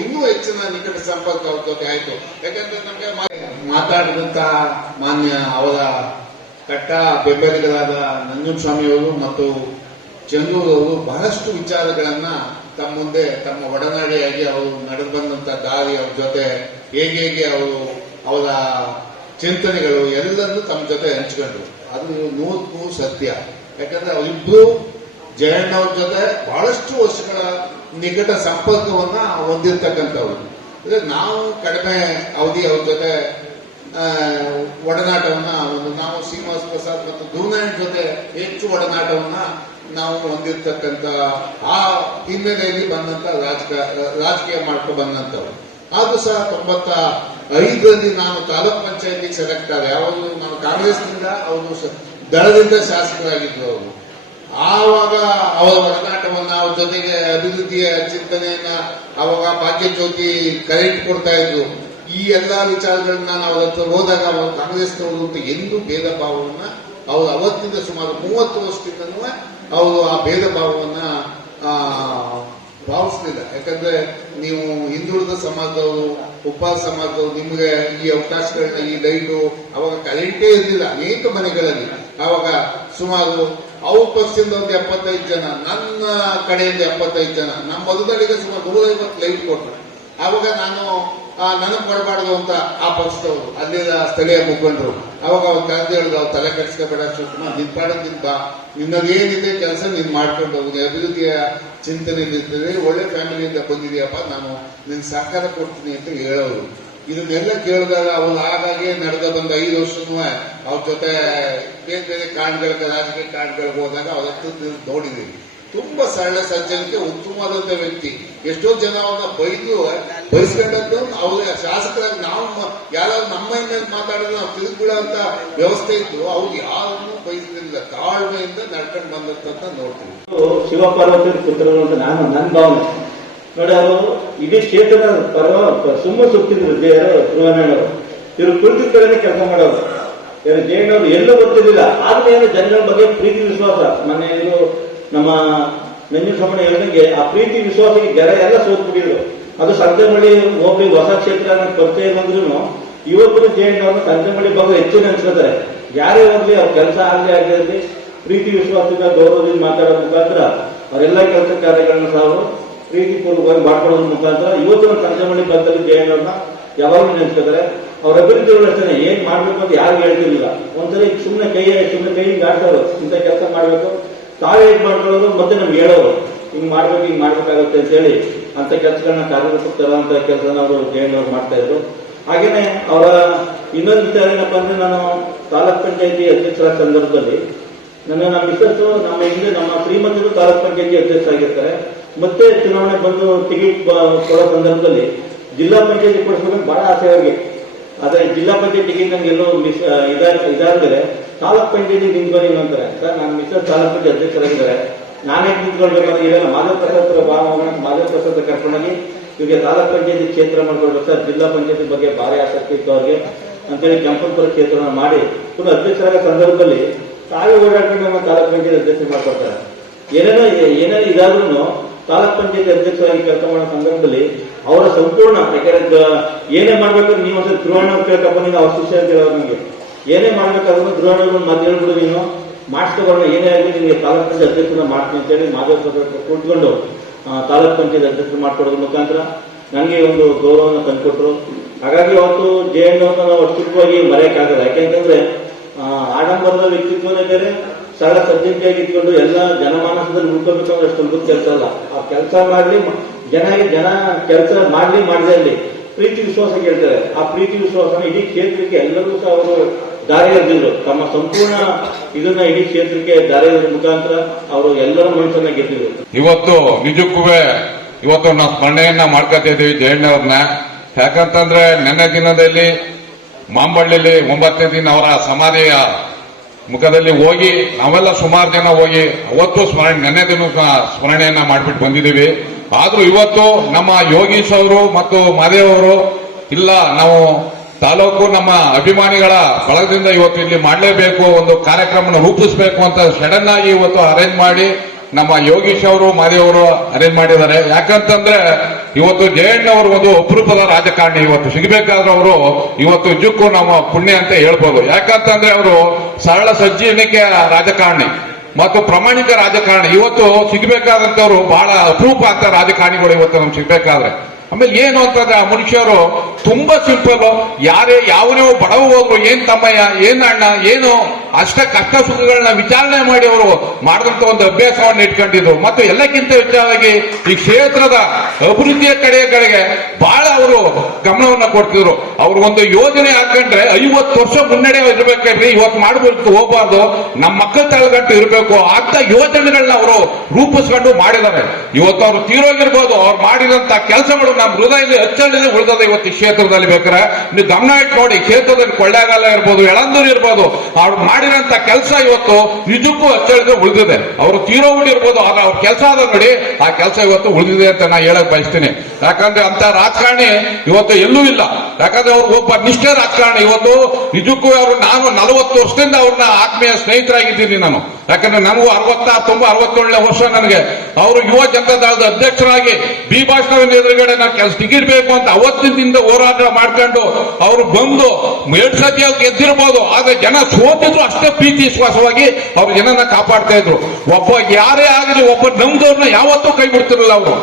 ಇನ್ನೂ ಹೆಚ್ಚಿನ ನಿಕಟ ಸಂಪರ್ಕ ಅವ್ರ ಜೊತೆ ಆಯ್ತು. ಯಾಕಂದ್ರೆ ನಮ್ಗೆ ಮಾತಾಡಿದಂತ ಮಾನ್ಯ ಅವರ ಕಟ್ಟ ಬೆಂಬಲಿಗರಾದ ನಂಜುಸ್ವಾಮಿ ಅವರು ಮತ್ತು ಚಂದೂರ್ ಅವರು ಬಹಳಷ್ಟು ವಿಚಾರಗಳನ್ನ ತಮ್ಮ ಮುಂದೆ ತಮ್ಮ ಒಡನಾಡಿಯಾಗಿ ಅವರು ನಡೆದು ಬಂದಂತ ದಾರಿ, ಅವ್ರ ಜೊತೆ ಹೇಗೆ ಅವರು ಅವರ ಚಿಂತನೆಗಳು ಎಲ್ಲರನ್ನೂ ತಮ್ಮ ಜೊತೆ ಹಂಚ್ಕೊಂಡ್ರು. ಅದು 100% ಸತ್ಯ. ಯಾಕಂದ್ರೆ ಅವರಿಬ್ರು ಜಯಣ್ಣವ್ರ ಜೊತೆ ಬಹಳಷ್ಟು ವರ್ಷಗಳ ನಿಕಟ ಸಂಪರ್ಕವನ್ನ ಹೊಂದಿರ್ತಕ್ಕಂಥವ್ರು. ಅಂದ್ರೆ ನಾವು ಕಡಿಮೆ ಅವಧಿ ಅವ್ರ ಜೊತೆ ಒಡನಾಟವನ್ನ ನಾವು ಶ್ರೀನಿವಾಸ ಪ್ರಸಾದ್ ಮತ್ತು ಗುರುನಾರಾಯಣ್ ಜೊತೆ ಹೆಚ್ಚು ಒಡನಾಟವನ್ನ ನಾವು ಹೊಂದಿರ್ತಕ್ಕಂಥ ಆ ಹಿನ್ನೆಲೆಯಲ್ಲಿ ಬಂದಂತ ರಾಜಕೀಯ ಮಾಡ್ಕೊಂಡು ಬಂದಂಥವ್ರು. ಆದ್ರೂ ಸಹ 95ರಲ್ಲಿ ನಾನು ತಾಲೂಕ್ ಪಂಚಾಯತಿಗೆ ಸೆಲೆಕ್ಟ್ ಆದ. ಯಾವಾಗ ನಾನು ಕಾಂಗ್ರೆಸ್ನಿಂದ ಅವರು ದಳದಿಂದ ಶಾಸಕರಾಗಿದ್ರು. ಅವರು ಆವಾಗ ಅವರ ಒಡನಾಟವನ್ನ, ಅವ್ರ ಜೊತೆಗೆ ಅಭಿವೃದ್ಧಿಯ ಚಿಂತನೆಯನ್ನ, ಅವಾಗ ಭಾಗ್ಯ ಜ್ಯೋತಿ ಕರೆಂಟ್ ಕೊಡ್ತಾ ಇದ್ರು. ಈ ಎಲ್ಲಾ ವಿಚಾರಗಳನ್ನ ನಾವು ಅವ್ರ ಹತ್ರ ಹೋದಾಗ ಅವರು ಕಾಂಗ್ರೆಸ್ನವರು ಅಂತ ಎಂದೂ ಭೇದ ಭಾವವನ್ನ ಅವರು ಅವತ್ತಿಂದ ಸುಮಾರು 30 ವರ್ಷದಿಂದನೂ ಅವರು ಆ ಭೇದ ಭಾವವನ್ನ ಭಾವಿಸ್ಲಿಲ್ಲ. ಯಾಕಂದ್ರೆ ನೀವು ಹಿಂದುಳಿದ ಸಮಾಜದವರು, ಉಪ್ಪಾರ ಸಮಾಜದವರು, ನಿಮ್ಗೆ ಈ ಅವಕಾಶಗಳನ್ನ, ಈ ಲೈಟು, ಅವಾಗ ಕರೆಂಟೇ ಇರಲಿಲ್ಲ ಅನೇಕ ಮನೆಗಳಲ್ಲಿ. ಅವಾಗ ಸುಮಾರು ಅವ್ರ ಪಕ್ಷದಿಂದ ಒಂದು 75 ಜನ, ನನ್ನ ಕಡೆಯಿಂದ 75 ಜನ, ನಮ್ಮ ಮಧುದಳ್ಳಿಗೆ ಸುಮಾರು 150 ಲೈಟ್ ಕೊಟ್ಟರು. ಆವಾಗ ನಾನು ನನಗೆ ಕೊಡಬಾರ್ದು ಅಂತ ಆ ಪಕ್ಷದವರು ಅಲ್ಲಿನ ಸ್ಥಳೀಯ ಮುಖಂಡರು ಅವಾಗ ಅವ್ರು ಕರೆದು ಹೇಳಿದ್ರು, ಅವ್ರು ತಲೆ ಕೆಡಿಸ್ಕೋಬೇಡ ಶಿವಕುಮಾರ್, ನಿನ್ ಪಾಡಕ್ಕಿಂತ ನಿನ್ನದೇನಿದೆ ಕೆಲಸ ನೀನ್ ಮಾಡ್ಕೊಂಡು ಹೋಗುದು, ಅಭಿವೃದ್ಧಿಯ ಚಿಂತನೆ ಇರ್ತದೆ, ಒಳ್ಳೆ ಫ್ಯಾಮಿಲಿಯಿಂದ ಬಂದಿದೆಯಪ್ಪ, ನಾನು ನಿನ್ ಸಹಕಾರ ಕೊಡ್ತೀನಿ ಅಂತ ಹೇಳೋರು. ಇದನ್ನೆಲ್ಲ ಕೇಳಿದಾಗ ಅವರು ಹಾಗಾಗಿ ನಡೆದ ಬಂದ 5 ವರ್ಷನೂ ಅವ್ರ ಜೊತೆ ಬೇರೆ ಬೇರೆ ಕಾರಣಗಳಿಗೆ ರಾಜಕೀಯ ಕಾರಣಗಳಿಗೆ ಹೋದಾಗ ಅವ್ರ ಹತ್ರ ನೋಡಿದೀವಿ. ತುಂಬಾ ಸರಳ ಸಜ್ಜನಿಕೆ, ಉತ್ತಮವಾದಂತ ವ್ಯಕ್ತಿ. ಎಷ್ಟೋ ಜನ ಅವ್ರನ್ನ ಬಯಸ್ಕೊಂಡದ್ದು ಅವ್ರ ಶಾಸಕರಾಗಿ ನಾವು ಯಾರಾದ್ರೂ ನಮ್ಮ ಮೇಲೆ ಮಾತಾಡಿದ್ರೆ ನಾವು ತಿರುಗಿಬಿಡೋ ಅಂತ ವ್ಯವಸ್ಥೆ ಇತ್ತು. ಅವ್ರು ಯಾರನ್ನೂ ಬಯಸಲಿಲ್ಲ, ತಾಳ್ಮೆಯಿಂದ ನಡ್ಕೊಂಡು ಬಂದಂತ ನೋಡ್ತೀವಿ. ಶಿವಪಾರ್ವತಿ ಪುತ್ರರು ಅಂತ ನನ್ನ ಭಾವನೆ ನೋಡಿ. ಅವರು ಇಡೀ ಕ್ಷೇತ್ರದ ಸುಮ್ಮನೆ ಸುತ್ತಿದ್ರು ಧ್ರುವಣ್ಣವರು. ಇವರು ಕುಳಿತಿದ್ದ ಕಡೆನೇ ಕೆಲಸ ಮಾಡೋರು. ಜಯಣ್ಣವರು ಎಲ್ಲೂ ಗೊತ್ತಿರಲಿಲ್ಲ, ಆದ್ರೂ ಏನು ಜನಗಳ ಬಗ್ಗೆ ಪ್ರೀತಿ ವಿಶ್ವಾಸ. ಮೊನ್ನೆ ಇವರು ನಮ್ಮ ನಂಜುಸ್ವಾಮಿ ಹೇಳಿದಂಗೆ ಆ ಪ್ರೀತಿ ವಿಶ್ವಾಸಕ್ಕೆ ಗೆರೆ ಎಲ್ಲ ಸೋತ್ಬಿಟ್ಟಿದ್ರು. ಅದು ಸಂತೆಮಳ್ಳಿ ಹೋಗ್ಲಿ ಹೊಸ ಕ್ಷೇತ್ರ ಪರಿಚಯ ಬಂದ್ರು ಇವತ್ತು ಜಯಣ್ಣವ್ರನ್ನ ಸಂತೆಮಳ್ಳಿ ಬಗ್ಗೆ ಹೆಚ್ಚು ನೆನೆಸ್ಕೊತಾರೆ. ಯಾರೇ ಹೋಗ್ಲಿ ಅವ್ರ ಕೆಲಸ ಆಗಲಿ ಪ್ರೀತಿ ವಿಶ್ವಾಸದಿಂದ ಗೌರವದಿಂದ ಮಾತಾಡೋ ಮುಖಾಂತರ ಅವರೆಲ್ಲ ಕೆಲಸ ಕಾರ್ಯಗಳನ್ನ ಸಹ ಅವರು ಪ್ರೀತಿ ಪೂರ್ವಕವಾಗಿ ಮಾಡ್ಕೊಳ್ಳೋದ್ರ ಮುಖಾಂತರ ಇವತ್ತು ನಮ್ಮ ಸಂತೆಮಳ್ಳಿ ಭಾಗದಲ್ಲಿ ಜಯಣ್ಣವ್ರನ್ನ ಯಾವಾಗಲೂ ನೆನೆಸ್ಕೊತಾರೆ. ಅವ್ರ ಅಭಿವೃದ್ಧಿಗಳು ಅಷ್ಟೇ ಏನ್ ಮಾಡ್ಬೇಕು ಅಂತ ಯಾರು ಹೇಳ್ತಿರ್ಲಿಲ್ಲ. ಒಂದ್ಸರಿ ಸುಮ್ಮನೆ ಕೈ ಆಡ್ಸೋರು, ಇಂಥ ಕೆಲಸ ಮಾಡ್ಬೇಕು ತಾವೇ ಹೇಗ್ ಮಾಡ್ಕೊಳ್ಳೋರು, ಮತ್ತೆ ನಮ್ಗೆ ಹೇಳೋರು ಹಿಂಗ್ ಮಾಡ್ಬೇಕಾಗುತ್ತೆ ಅಂತ ಹೇಳಿ ಅಂತ ಕೆಲಸಗಳನ್ನ ಕಾರ್ಯರೂಪಕ್ಕೆ ತರುವಂತ ಕೆಲಸನ ಅವರು ಜಯಣ್ಣವ್ರು ಮಾಡ್ತಾ ಇದ್ರು. ಹಾಗೇನೆ ಅವರ ಇನ್ನೊಂದು ವಿಚಾರ ಏನಪ್ಪ ಅಂದ್ರೆ, ನಾನು ತಾಲೂಕ್ ಪಂಚಾಯತಿ ಅಧ್ಯಕ್ಷರ ಸಂದರ್ಭದಲ್ಲಿ ನಮ್ಮ ಮಿಸ್ಸಸ್ ನಮ್ಮ ಹಿಂದೆ ನಮ್ಮ ಶ್ರೀಮಂತರು ತಾಲೂಕ್ ಪಂಚಾಯತಿ ಅಧ್ಯಕ್ಷರಾಗಿರ್ತಾರೆ. ಮತ್ತೆ ಚುನಾವಣೆ ಬಂದು ಟಿಕೆಟ್ ಕೊಡೋ ಸಂದರ್ಭದಲ್ಲಿ ಜಿಲ್ಲಾ ಪಂಚಾಯತಿ ಕೊಡಿಸ್ಬೇಕು ಬಹಳ ಆಸೆ ಅವ್ರಿಗೆ. ಆದ್ರೆ ಜಿಲ್ಲಾ ಪಂಚಾಯತ್ ಟಿಕೆಟ್ ನಂಗೆ ಎಲ್ಲೋ ಇದಾದ್ಮೇಲೆ ತಾಲೂಕ್ ಪಂಚಾಯತಿ ನಿಂತ್ಕೊಂಡು ಅಂತಾರೆ. ಸರ್ ನಾನು ಮಿಸ್ಸಸ್ ತಾಲೂಕ್ ಪಂಚಾಯತ್ ಅಧ್ಯಕ್ಷರಾಗಿದ್ದಾರೆ, ನಾನೇ ನಿಂತ್ಕೊಳ್ಬೇಕಂದ್ರೆ ಇವೆಲ್ಲ ಮಾಧವ್ ಪ್ರಸಾದ್ ಕರ್ಕೊಂಡೋಗಿ ಇವಾಗ ತಾಲೂಕ್ ಪಂಚಾಯತಿ ಕ್ಷೇತ್ರ ಮಾಡ್ಕೊಳ್ಬೇಕು ಸರ್, ಜಿಲ್ಲಾ ಪಂಚಾಯತಿ ಬಗ್ಗೆ ಭಾರಿ ಆಸಕ್ತಿ ಇತ್ತು ಅವ್ರಿಗೆ ಅಂತೇಳಿ ಕೆಂಪನಪುರ ಕ್ಷೇತ್ರನ ಮಾಡಿ ಪುನಃ ಅಧ್ಯಕ್ಷರಾದ ಸಂದರ್ಭದಲ್ಲಿ ತಾವೇ ಓಡಾಡ್ಕೊಂಡು ನಮ್ಮ ತಾಲೂಕ್ ಪಂಚಾಯತ್ ಅಧ್ಯಕ್ಷ ಮಾಡ್ಕೊಳ್ತಾರೆ. ಏನೇನೋ ಇದಾದ್ರೂ ತಾಲೂಕ್ ಪಂಚಾಯತಿ ಅಧ್ಯಕ್ಷರಾಗಿ ಕೆಲಸ ಮಾಡೋ ಸಂದರ್ಭದಲ್ಲಿ ಅವರ ಸಂಪೂರ್ಣ, ಯಾಕಂದ್ರೆ ಏನೇ ಮಾಡ್ಬೇಕಾದ್ರೆ ನೀವು ಒಂದ್ಸಲ ಧ್ರುವಣ್ಣ ಕೇಳ್ಕಪ್ಪ, ನೀನು ಅವ್ರ ಶಿಷ್ಯ ಅಂತ ಹೇಳೋರು ನನಗೆ ಏನೇ ಮಾಡ್ಬೇಕಾದ್ರೂ ಧ್ರುವಣ್ಣ ಮತ್ತೆ ಹೇಳ್ಬಿಡು, ನೀನು ಮಾಡಿಸ್ಕೊಂಡು ಏನೇ ಆಗಲಿ ನಿಮಗೆ ತಾಲೂಕ್ ಪಂಚಾಯತ್ ಅಧ್ಯಕ್ಷನ ಮಾಡ್ತೀನಿ ಅಂತೇಳಿ ಮಾಧವ ಕೂತ್ಕೊಂಡು ತಾಲೂಕ್ ಪಂಚಾಯತ್ ಅಧ್ಯಕ್ಷ ಮಾಡ್ಕೊಡೋದ್ರ ಮುಖಾಂತರ ನನಗೆ ಒಂದು ಗೌರವವನ್ನು ತಂದುಕೊಟ್ರು. ಹಾಗಾಗಿ ಅವತ್ತು ಜಯಣ್ಣವ್ರನ್ನ ನಾವು ಅಷ್ಟುವಾಗಿ ಮರೆಯಕ್ಕಾಗಲ್ಲ. ಯಾಕೆಂತಂದ್ರೆ ಆಡಂಬರದ ವ್ಯಕ್ತಿತ್ವನೇ ಬೇರೆ, ಸರಳ ಸಜ್ಜನಿಕೆಯಾಗಿ ಇಟ್ಕೊಂಡು ಎಲ್ಲ ಜನಮಾನಸದಲ್ಲಿ ಉಳ್ಕೋಬೇಕಂದ್ರೆ ಅಷ್ಟು ಸುಲಭದ ಕೆಲಸ ಅಲ್ಲ. ಆ ಕೆಲಸ ಮಾಡ್ಲಿ, ಜನ ಕೆಲಸ ಮಾಡ್ಲಿ ಮಾಡದೆ ಅಲ್ಲಿ ಪ್ರೀತಿ ವಿಶ್ವಾಸ ಕೇಳ್ತಾರೆ. ಆ ಪ್ರೀತಿ ವಿಶ್ವಾಸನ ಇಡೀ ಕ್ಷೇತ್ರಕ್ಕೆ ಎಲ್ಲರೂ ಸಹ ಅವರು ದಾರಿ ಎರೆದಿದ್ರು. ತಮ್ಮ ಸಂಪೂರ್ಣ ಇದನ್ನ ಇಡೀ ಕ್ಷೇತ್ರಕ್ಕೆ ದಾರಿ ಎರೆದ ಮುಖಾಂತರ ಅವರು ಎಲ್ಲರ ಮನಸ್ಸನ್ನ ಗೆದ್ದಿದ್ರು. ಇವತ್ತು ನಿಜಕ್ಕೂ ಇವತ್ತು ನಾವು ಸ್ಮರಣೆಯನ್ನ ಮಾಡ್ಕೊತಾ ಇದೀವಿ ಜಯಣ್ಣವ್ರನ್ನ. ಯಾಕಂತಂದ್ರೆ ನೆನ್ನೆ ದಿನದಲ್ಲಿ ಮಾಂಬಳ್ಳಿಲಿ 9ನೇ ದಿನ ಅವರ ಸಮಾಧಿಯ ಮುಖದಲ್ಲಿ ಹೋಗಿ ನಾವೆಲ್ಲ ಸುಮಾರು ಜನ ಹೋಗಿ ಅವತ್ತು ನೆನ್ನೆ ದಿನ ಸ್ಮರಣೆಯನ್ನ ಮಾಡ್ಬಿಟ್ಟು ಬಂದಿದ್ದೀವಿ. ಆದ್ರೂ ಇವತ್ತು ನಮ್ಮ ಯೋಗೀಶ್ ಅವರು ಮತ್ತು ಮಾದೇವ್ ಅವರು ಇಲ್ಲ, ನಾವು ತಾಲೂಕು ನಮ್ಮ ಅಭಿಮಾನಿಗಳ ಬಳಗದಿಂದ ಇವತ್ತು ಇಲ್ಲಿ ಮಾಡಲೇಬೇಕು, ಒಂದು ಕಾರ್ಯಕ್ರಮ ರೂಪಿಸಬೇಕು ಅಂತ ಸಡನ್ ಆಗಿ ಇವತ್ತು ಅರೇಂಜ್ ಮಾಡಿ ನಮ್ಮ ಯೋಗೀಶ್ ಅವರು ಮಾದೇವ್ ಅವರು ಅರೇಂಜ್ ಮಾಡಿದ್ದಾರೆ. ಯಾಕಂತಂದ್ರೆ ಇವತ್ತು ಜಯಣ್ಣವರು ಒಂದು ಅಪರೂಪದ ರಾಜಕಾರಣಿ. ಇವತ್ತು ಸಿಗಬೇಕಾದ್ರೆ ಅವರು ಇವತ್ತು ನಿಜಕ್ಕೂ ನಮ್ಮ ಪುಣ್ಯ ಅಂತ ಹೇಳ್ಬೋದು. ಯಾಕಂತಂದ್ರೆ ಅವರು ಸರಳ ಸಜ್ಜನಿಕೆ ರಾಜಕಾರಣಿ ಮತ್ತು ಪ್ರಾಮಾಣಿಕ ರಾಜಕಾರಣಿ. ಇವತ್ತು ಸಿಗಬೇಕಾದಂತವ್ರು ಬಹಳ ಅಪರೂಪ ಅಂತ ರಾಜಕಾರಣಿಗಳು ಇವತ್ತು ನಮ್ಗೆ ಸಿಗ್ಬೇಕಾದ್ರೆ. ಆಮೇಲೆ ಏನು ಅಂತಂದ್ರೆ ಆ ಮನುಷ್ಯರು ತುಂಬಾ ಸಿಂಪಲ್. ಯಾವನೇ ಬಡವ ಹೋದ್ರು ಏನ್ ತಮ್ಮಯ್ಯ, ಏನ್ ಅಣ್ಣ, ಏನು ಅಷ್ಟ ಕಷ್ಟ ಸುಖಗಳನ್ನ ವಿಚಾರಣೆ ಮಾಡಿ ಅವರು ಮಾಡಿದಂತ ಒಂದು ಅಭ್ಯಾಸವನ್ನು ಇಟ್ಕೊಂಡಿದ್ರು. ಮತ್ತು ಎಲ್ಲಕ್ಕಿಂತ ಹೆಚ್ಚಾಗಿ ಈ ಕ್ಷೇತ್ರದ ಅಭಿವೃದ್ಧಿಯ ಕಡೆಗಳಿಗೆ ಬಹಳ ಅವರು ಗಮನವನ್ನ ಕೊಡ್ತಿದ್ರು. ಅವ್ರು ಒಂದು ಯೋಜನೆ ಹಾಕೊಂಡ್ರೆ 50 ವರ್ಷ ಮುನ್ನಡೆ ಇರ್ಬೇಕ್ರಿ, ಇವತ್ತು ಮಾಡ್ಬೇಕು ಹೋಗ್ಬಾರ್ದು, ನಮ್ಮ ಮಕ್ಕಳ ತಳಗಂಟು ಇರಬೇಕು ಅಂತ ಯೋಜನೆಗಳನ್ನ ಅವರು ರೂಪಿಸ್ಕೊಂಡು ಮಾಡಿದ್ದಾರೆ. ಇವತ್ತು ಅವರು ತೀರೋಗಿರ್ಬೋದು, ಅವ್ರು ಮಾಡಿದಂತ ಕೆಲಸಗಳು ನಮ್ಮ ಹೃದಯದಲ್ಲಿ ಅಚ್ಚಳಿದೆ ಉಳಿದದ. ಇವತ್ತು ಕ್ಷೇತ್ರದಲ್ಲಿ ಬೇಕಾರೆ ನೀವು ಗಮನ ಇಟ್ಟು ನೋಡಿ, ಕ್ಷೇತ್ರದಲ್ಲಿ ಕೊಳ್ಳೇಗಾಲ ಇರ್ಬೋದು, ಯಳಂದೂರು ಇರ್ಬೋದು, ಅವ್ರು ಮಾಡಿರೋಂತ ಕೆಲಸ ಇವತ್ತು ನಿಜಕ್ಕೂ ಅಚ್ಚಳಿದೆ ಉಳಿದಿದೆ. ಅವರು ತೀರೋಗ್ಬಿಟ್ಟಿರ್ಬೋದು, ಆದ್ರೆ ಅವ್ರ ಕೆಲಸ ಆದ ನೋಡಿ ಆ ಕೆಲಸ ಇವತ್ತು ಉಳಿದಿದೆ ಅಂತ ನಾ ಹೇಳಕ್ ಬಯಸ್ತೀನಿ. ಯಾಕಂದ್ರೆ ಅಂತ ರಾಜಕಾರಣಿ ಇವತ್ತು ಎಲ್ಲೂ ಇಲ್ಲ. ಯಾಕಂದ್ರೆ ಅವ್ರು ಒಬ್ಬ ನಿಷ್ಠೆ ರಾಜಕಾರಣಿ. ಇವತ್ತು ನಿಜಕ್ಕೂ ನಾನು 40 ವರ್ಷದಿಂದ ಅವ್ರನ್ನ ಆತ್ಮೀಯ ಸ್ನೇಹಿತರಾಗಿದ್ದೀನಿ ನಾನು. ಯಾಕಂದ್ರೆ ನನಗೂ 67ನೇ ವರ್ಷ. ನನಗೆ ಅವರು ಯುವ ಜನತಾ ದಳದ ಅಧ್ಯಕ್ಷರಾಗಿ ಬಿ ಭಾಷಣವಿನ ಎದುರುಗಡೆ ನಾನು ಕೆಲಸ ಟಿಕೆಟ್ ಬೇಕು ಅಂತ ಅವತ್ತಿನಿಂದ ಹೋರಾಟ ಮಾಡ್ಕೊಂಡು ಅವರು ಬಂದು 2 ಸತಿ ಗೆದ್ದಿರ್ಬೋದು, ಆದ್ರೆ ಜನ ಸೋತಿದ್ರು ಅಷ್ಟೇ ಪ್ರೀತಿ ವಿಶ್ವಾಸವಾಗಿ ಅವ್ರು ಜನನ ಕಾಪಾಡ್ತಾ ಇದ್ರು. ಒಬ್ಬ ಯಾರೇ ಆಗಲಿ ಒಬ್ಬ ನಮ್ದವ್ರನ್ನ ಯಾವತ್ತೂ ಕೈ ಬಿಡ್ತಿರಲಿಲ್ಲ ಅವರು.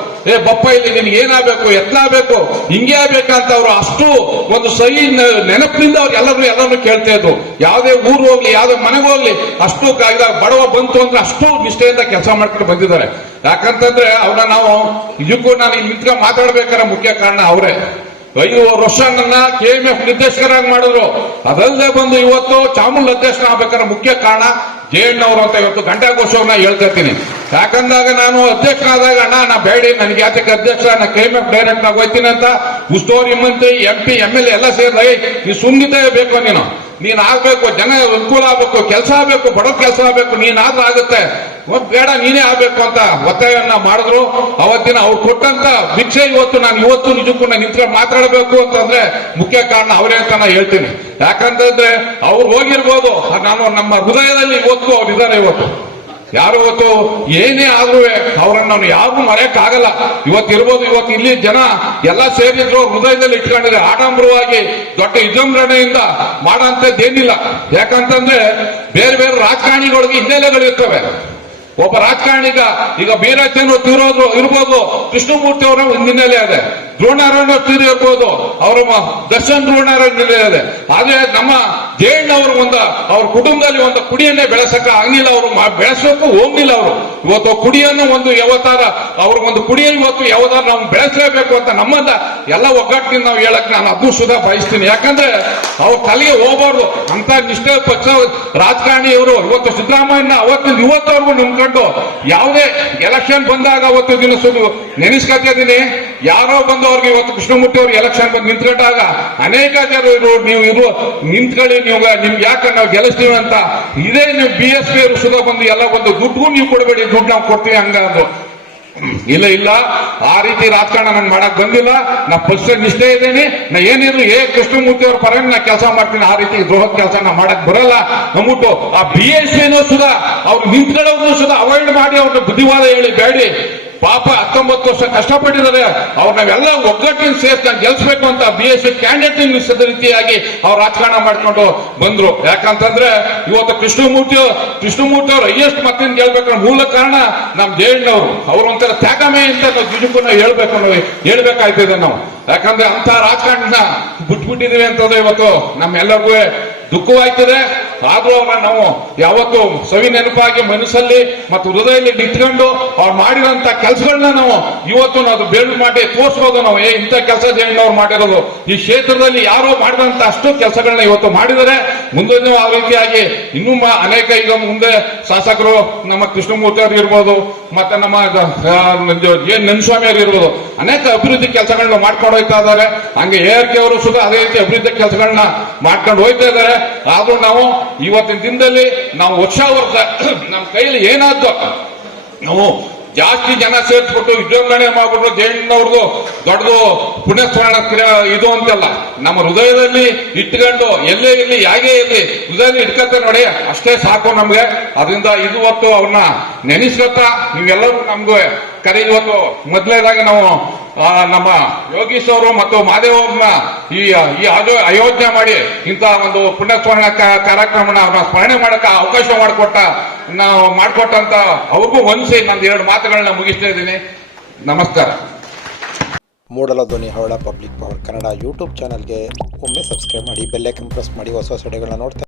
ಬಪ್ಪ ಇಲ್ಲಿ ನಿನ್ಗೆ ಏನಾಗಬೇಕು, ಎತ್ಲಾಗಬೇಕು, ಹಿಂಗೆ ಆಗ್ಬೇಕಂತ ಅವರು ಅಷ್ಟು ಒಂದು ಸಹಿ ನೆನಪಿನಿಂದ ಅವ್ರು ಎಲ್ಲರೂ ಕೇಳ್ತಾ ಇದ್ರು. ಯಾವುದೇ ಊರು ಹೋಗ್ಲಿ, ಯಾವುದೇ ಮನೆಗೆ ಹೋಗ್ಲಿ, ಅಷ್ಟು ಬಡವ ಬಂತು ಅಂದ್ರೆ ಅಷ್ಟು ನಿಷ್ಠೆಯಿಂದ ಕೆಲಸ ಮಾಡ್ಕೊಂಡು ಬಂದಿದ್ದಾರೆ. ಯಾಕಂತಂದ್ರೆ ಅವ್ರನ್ನ ನಾವು ಇದಕ್ಕೂ ನಾನು ಇಲ್ಲಿ ನಿಂತ್ಕೊಂಡು ಮಾತಾಡ್ಬೇಕಾದ್ರೆ ಮುಖ್ಯ ಕಾರಣ ಅವರೇ. 5 ವರ್ಷ ನನ್ನ KMF ನಿರ್ದೇಶಕರಾಗಿ ಮಾಡಿದ್ರು. ಅದಲ್ಲದೆ ಬಂದು ಇವತ್ತು ಚಾಮುಂಡಿ ಅಧ್ಯಕ್ಷನ ಆಗ್ಬೇಕಾದ್ರೆ ಮುಖ್ಯ ಕಾರಣ ಜಯಣ್ಣವರು ಅಂತ ಇವತ್ತು ಗಂಟಾಘೋಷವನ್ನ ಹೇಳ್ತಾ ಇರ್ತೀನಿ. ಯಾಕಂದಾಗ ನಾನು ಅಧ್ಯಕ್ಷನಾದಾಗ ಅಣ್ಣ ನಾ ಬೇಡಿ ನನಗೆ ಯಾತಕ್ಕೆ ಅಧ್ಯಕ್ಷ, ನಾ KMF ಡೈರೆಕ್ಟ್ ಆಗಿ ಹೋಗ್ತೀನಿ ಅಂತ ಉಸ್ತುವಾರಿ ಮಂತ್ರಿ MP MLA ಎಲ್ಲ ಸೇರಿದ ನೀ ಸುಮ್ನಿದ್ದೇ ಬೇಕು, ನೀನ್ ಆಗ್ಬೇಕು, ಜನ ಅನುಕೂಲ ಆಗ್ಬೇಕು, ಕೆಲಸ ಆಗ್ಬೇಕು, ಬಡವ ಕೆಲಸ ಆಗ್ಬೇಕು, ನೀನಾದ್ರೂ ಆಗುತ್ತೆ, ಬೇಡ ನೀನೇ ಆಗ್ಬೇಕು ಅಂತ ಒತ್ತಾಯವನ್ನ ಮಾಡಿದ್ರು. ಅವತ್ತಿನ ಅವ್ರು ಕೊಟ್ಟಂತ ಭಿಕ್ಷೆ ಇವತ್ತು ನಿಜಕ್ಕೂ ನಾನು ನಿಂತ್ಕೊಂಡು ಮಾತಾಡಬೇಕು ಅಂತಂದ್ರೆ ಮುಖ್ಯ ಕಾರಣ ಅವರೇ ಅಂತ ನಾನು ಹೇಳ್ತೀನಿ. ಯಾಕಂತಂದ್ರೆ ಅವ್ರು ಹೋಗಿರ್ಬೋದು, ನಾನು ನಮ್ಮ ಹೃದಯದಲ್ಲಿ ಇವತ್ತು ಅವ್ರಿದ್ದಾರೆ. ಯಾರು ಇವತ್ತು ಏನೇ ಆದ್ರೂ ಅವ್ರನ್ನ ನಾವು ಯಾರಿಗೂ ಮರೆಯಕ್ಕಾಗಲ್ಲ. ಇವತ್ತಿರ್ಬೋದು, ಇವತ್ತು ಇಲ್ಲಿ ಜನ ಎಲ್ಲ ಸೇರಿದ್ರು, ಹೃದಯದಲ್ಲಿ ಇಟ್ಕೊಂಡಿದ್ರೆ ಆಡಂಬರವಾಗಿ ದೊಡ್ಡ ವಿಜೃಂಭಣೆಯಿಂದ ಮಾಡೋಂಥದ್ದೇನಿಲ್ಲ. ಯಾಕಂತಂದ್ರೆ ಬೇರೆ ಬೇರೆ ರಾಜಕಾರಣಿಗಳಿಗೆ ಹಿನ್ನೆಲೆಗಳು ಇರ್ತವೆ. ಒಬ್ಬ ರಾಜಕಾರಣಿಗ ಈಗ ಬೀರಾಜೇಂದ್ರ ತೀರೋದ್ರು ಇರ್ಬೋದು, ಕೃಷ್ಣಮೂರ್ತಿ ಅವರ ಹಿನ್ನೆಲೆ ಇದೆ, ದ್ರೋಣಾರಾಯಣ ತೀರಿ ಇರ್ಬೋದು, ಅವರ ದರ್ಶನ್ ದ್ರೋಣಾರಾಯಣ ಹಿನ್ನೆಲೆ ಇದೆ. ಆದ್ರೆ ನಮ್ಮ ಜಯಣ್ಣವರು ಅವ್ರ ಕುಟುಂಬದಲ್ಲಿ ಒಂದು ಕುಡಿಯನ್ನೇ ಬೆಳೆಸಕ ಆಗ್ಲಿಲ್ಲ, ಅವರು ಬೆಳೆಸೋಕ್ಕೂ ಹೋಗ್ಲಿಲ್ಲ. ಅವರು ಇವತ್ತು ಕುಡಿಯನ್ನು ಒಂದು ಯಾವತ್ತಾರ ಅವ್ರಿಗೊಂದು ಕುಡಿಯನ್ನು ಇವತ್ತು ಯಾವತ್ತಾರ ನಾವು ಬೆಳೆಸಲೇಬೇಕು ಅಂತ ನಮ್ಮಂದ ಎಲ್ಲ ಒಗ್ಗಟ್ಟಿನಿಂದ ನಾವು ಹೇಳಕ್ ನಾನು ಅದೃಷ್ಟ ಬಯಸ್ತೀನಿ. ಯಾಕಂದ್ರೆ ಅವ್ರ ತಲೆಗೆ ಹೋಗಬಾರ್ದು ಅಂತ ನಿಷ್ಠೆ ಪಕ್ಷ ರಾಜಕಾರಣಿಯವರು ಇವತ್ತು ಸಿದ್ದರಾಮಯ್ಯನ ಅವತ್ತಿನ ಇವತ್ತವರೆಗೂ ನಂಬ್ಕೊಂಡು ಯಾವುದೇ ಎಲೆಕ್ಷನ್ ಬಂದಾಗ ಅವತ್ತು ದಿನ ನೆನೆಸ್ಕೊತಿದ್ದೀನಿ. ಯಾರೋ ಬಂದು ಅವ್ರಿಗೆ ಇವತ್ತು ಕೃಷ್ಣಮೂರ್ತಿ ಅವ್ರಿಗೆ ಎಲೆಕ್ಷನ್ ಬಂದು ನಿಂತ್ಕೊಂಡಾಗ ಅನೇಕ ಜನರು ನೀವು ನಿಂತ್ಕೊಳ್ಳಿ, ನಿಮ್ಗೆ ಯಾಕೆ ನಾವು ಗೆಲ್ಲಿಸ್ತೀವಿ ಅಂತ ಇದೇ ನೀವು BSP ಅವರು ಸುಧಾ ಬಂದು ಎಲ್ಲ ಒಂದು ದುಡ್ಡು ನೀವು ಕೊಡಬೇಡಿ, ದುಡ್ಡು ನಾವು ಕೊಡ್ತೀವಿ ಹಂಗಂದ್ರು. ಇಲ್ಲ, ಆ ರೀತಿ ರಾಜಕಾರಣ ನಾನು ಮಾಡಕ್ ಬಂದಿಲ್ಲ. ನಾ ಪಕ್ಷ ನಿಷ್ಠೆ ಇದ್ದೇನೆ. ನಾ ಏನಿದ್ರು ಕೃಷ್ಣಮೂರ್ತಿ ಅವ್ರ ಪರ ನಾ ಕೆಲಸ ಮಾಡ್ತೀನಿ. ಆ ರೀತಿ ದ್ರೋಹದ ಕೆಲಸ ನಾ ಮಾಡಕ್ ಬರಲ್ಲ ಅಂದ್ಬಿಟ್ಟು ಆ BSP ಸುಧಾ ಅವ್ರು ನಿಂತ್ಕೊಳ್ಳೋದು ಸುಧಾ ಅವಾಯ್ಡ್ ಮಾಡಿ ಅವ್ರನ್ನ ಬುದ್ಧಿವಾದ ಹೇಳಿ ಬೇಡಿ. ಪಾಪ 19 ವರ್ಷ ಕಷ್ಟಪಟ್ಟಿದ್ದಾರೆ. ಅವ್ರು ನಾವೆಲ್ಲ ಒಗ್ಗಟ್ಟಿನ ಸೇರ್ಸಿ ಗೆಲ್ಸ್ಬೇಕು ಅಂತ BSP ಕ್ಯಾಂಡಿಡೇಟ್ ನಿಲ್ಲಿಸಿದ ರೀತಿಯಾಗಿ ಅವ್ರು ರಾಜಕಾರಣ ಮಾಡ್ಕೊಂಡು ಬಂದ್ರು. ಯಾಕಂತಂದ್ರೆ ಇವತ್ತು ಕೃಷ್ಣಮೂರ್ತಿ ಅವರು ಹೈಯೆಸ್ಟ್ ಮತ್ತಿಂದ ಗೆಲ್ಬೇಕಂದ್ರೆ ಮೂಲ ಕಾರಣ ನಮ್ ಜಯಣ್ಣವರು. ಅವ್ರು ಒಂಥರ ತ್ಯಾಗಮೇ ಅಂತ ನಾವು ನಿಜಕ್ಕೂ ಹೇಳ್ಬೇಕಾಯ್ತಿದೆ ನಾವು. ಯಾಕಂದ್ರೆ ಅಂತ ರಾಜಕಾರಣ ಬಿಟ್ಬಿಟ್ಟಿದೀವಿ ಅಂತಂದ್ರೆ ಇವತ್ತು ನಮ್ಮೆಲ್ಲರಿಗೂ ದುಃಖವಾಯ್ತದೆ. ಆದ್ರೂ ಅವ್ರನ್ನ ನಾವು ಯಾವತ್ತು ಸವಿ ನೆನಪಾಗಿ ಮನಸ್ಸಲ್ಲಿ ಮತ್ತು ಹೃದಯದಲ್ಲಿ ಇಟ್ಕೊಂಡು ಅವ್ರು ಮಾಡಿರೋಂತ ಕೆಲಸಗಳನ್ನ ನಾವು ಇವತ್ತು ನಾವು ಬೇಡ ಮಾಡಿ ತೋರಿಸ್ಬೋದು. ನಾವು ಇಂಥ ಕೆಲಸ ಜಯಣ್ಣವ್ರು ಮಾಡಿರೋದು ಈ ಕ್ಷೇತ್ರದಲ್ಲಿ ಯಾರೋ ಮಾಡಿದಂತ ಅಷ್ಟು ಕೆಲಸಗಳನ್ನ ಇವತ್ತು ಮಾಡಿದರೆ ಮುಂದೆ ಆ ರೀತಿಯಾಗಿ ಇನ್ನೂ ಅನೇಕ ಈಗ ಮುಂದೆ ಶಾಸಕರು ನಮ್ಮ ಕೃಷ್ಣಮೂರ್ತಿ ಅವರು ಇರ್ಬೋದು, ಮತ್ತೆ ನಮ್ಮ ನಂಜಸ್ವಾಮಿ ಅವರು ಇರ್ಬೋದು, ಅನೇಕ ಅಭಿವೃದ್ಧಿ ಕೆಲಸಗಳನ್ನ ಮಾಡ್ಕೊಂಡು ಹೋಗ್ತಾ ಇದ್ದಾರೆ. ಹಂಗೆ ARK ಅವರು ಸುಧಾ ಅದೇ ರೀತಿ ಅಭಿವೃದ್ಧಿ ಕೆಲಸಗಳನ್ನ ಮಾಡ್ಕೊಂಡು ಹೋಗ್ತಾ ಇದ್ದಾರೆ. ಆದ್ರೂ ನಾವು ಇವತ್ತಿನ ದಿನದಲ್ಲಿ ನಾವು ವರ್ಷ ನಮ್ಮ ಕೈಯಲ್ಲಿ ಏನಾದ್ರು ನಾವು ಜಾಸ್ತಿ ಜನ ಸೇರಿಸ್ಬಿಟ್ಟು ವಿಜೃಂಭಣೆ ಮಾಡ್ಬಿಟ್ರು ಜಯಣ್ಣವ್ರದ್ದು ದೊಡ್ಡದು ಪುಣ್ಯಸ್ಮರಣ ಇದು ಅಂತೆಲ್ಲ ನಮ್ಮ ಹೃದಯದಲ್ಲಿ ಇಟ್ಕೊಂಡು ಎಲ್ಲೇ ಇರಲಿ ಯಾಗೇ ಇರಲಿ ಹೃದಯದಲ್ಲಿ ಇಟ್ಕೊತ ನೋಡಿ ಅಷ್ಟೇ ಸಾಕು ನಮ್ಗೆ. ಅದರಿಂದ ಇದು ಹೊತ್ತು ಅವ್ರನ್ನ ನೆನೆಸ್ಕೊತ ನೀವೆಲ್ಲರೂ ನಮ್ಗೆ ಕರೆ ಇವತ್ತು ಮೊದಲನೇದಾಗಿ ನಾವು ನಮ್ಮ ಯೋಗೀಶ್ ಅವರು ಮತ್ತು ಮಾದೇವ್ ಅವ್ರನ್ನ ಈ ಅಯೋಜನೆ ಮಾಡಿ ಇಂಥ ಒಂದು ಪುಣ್ಯಸ್ಮರಣ ಕಾರ್ಯಕ್ರಮನ ಅವ್ರನ್ನ ಸ್ಮರಣೆ ಮಾಡಕ್ಕೆ ಅವಕಾಶ ಮಾಡಿಕೊಟ್ಟಂತ ಅವ್ರಿಗೂ ಹೊಂದಿಸಿ ನಂದು 2 ಮಾತುಗಳನ್ನ ಮುಗಿಸ್ತಾ ಇದ್ದೀನಿ. ನಮಸ್ಕಾರ. ಮೂಡಲ ಧ್ವನಿ ಹವಳ ಪಬ್ಲಿಕ್ ಪವರ್ ಕನ್ನಡ ಯೂಟ್ಯೂಬ್ ಚಾನಲ್ಗೆ ಒಮ್ಮೆ ಸಬ್ಸ್ಕ್ರೈಬ್ ಮಾಡಿ, ಬೆಲ್ ಐಕಾನ್ ಪ್ರೆಸ್ ಮಾಡಿ ಹೊಸ ವಿಡಿಯೋಗಳನ್ನ ನೋಡ್ತಾ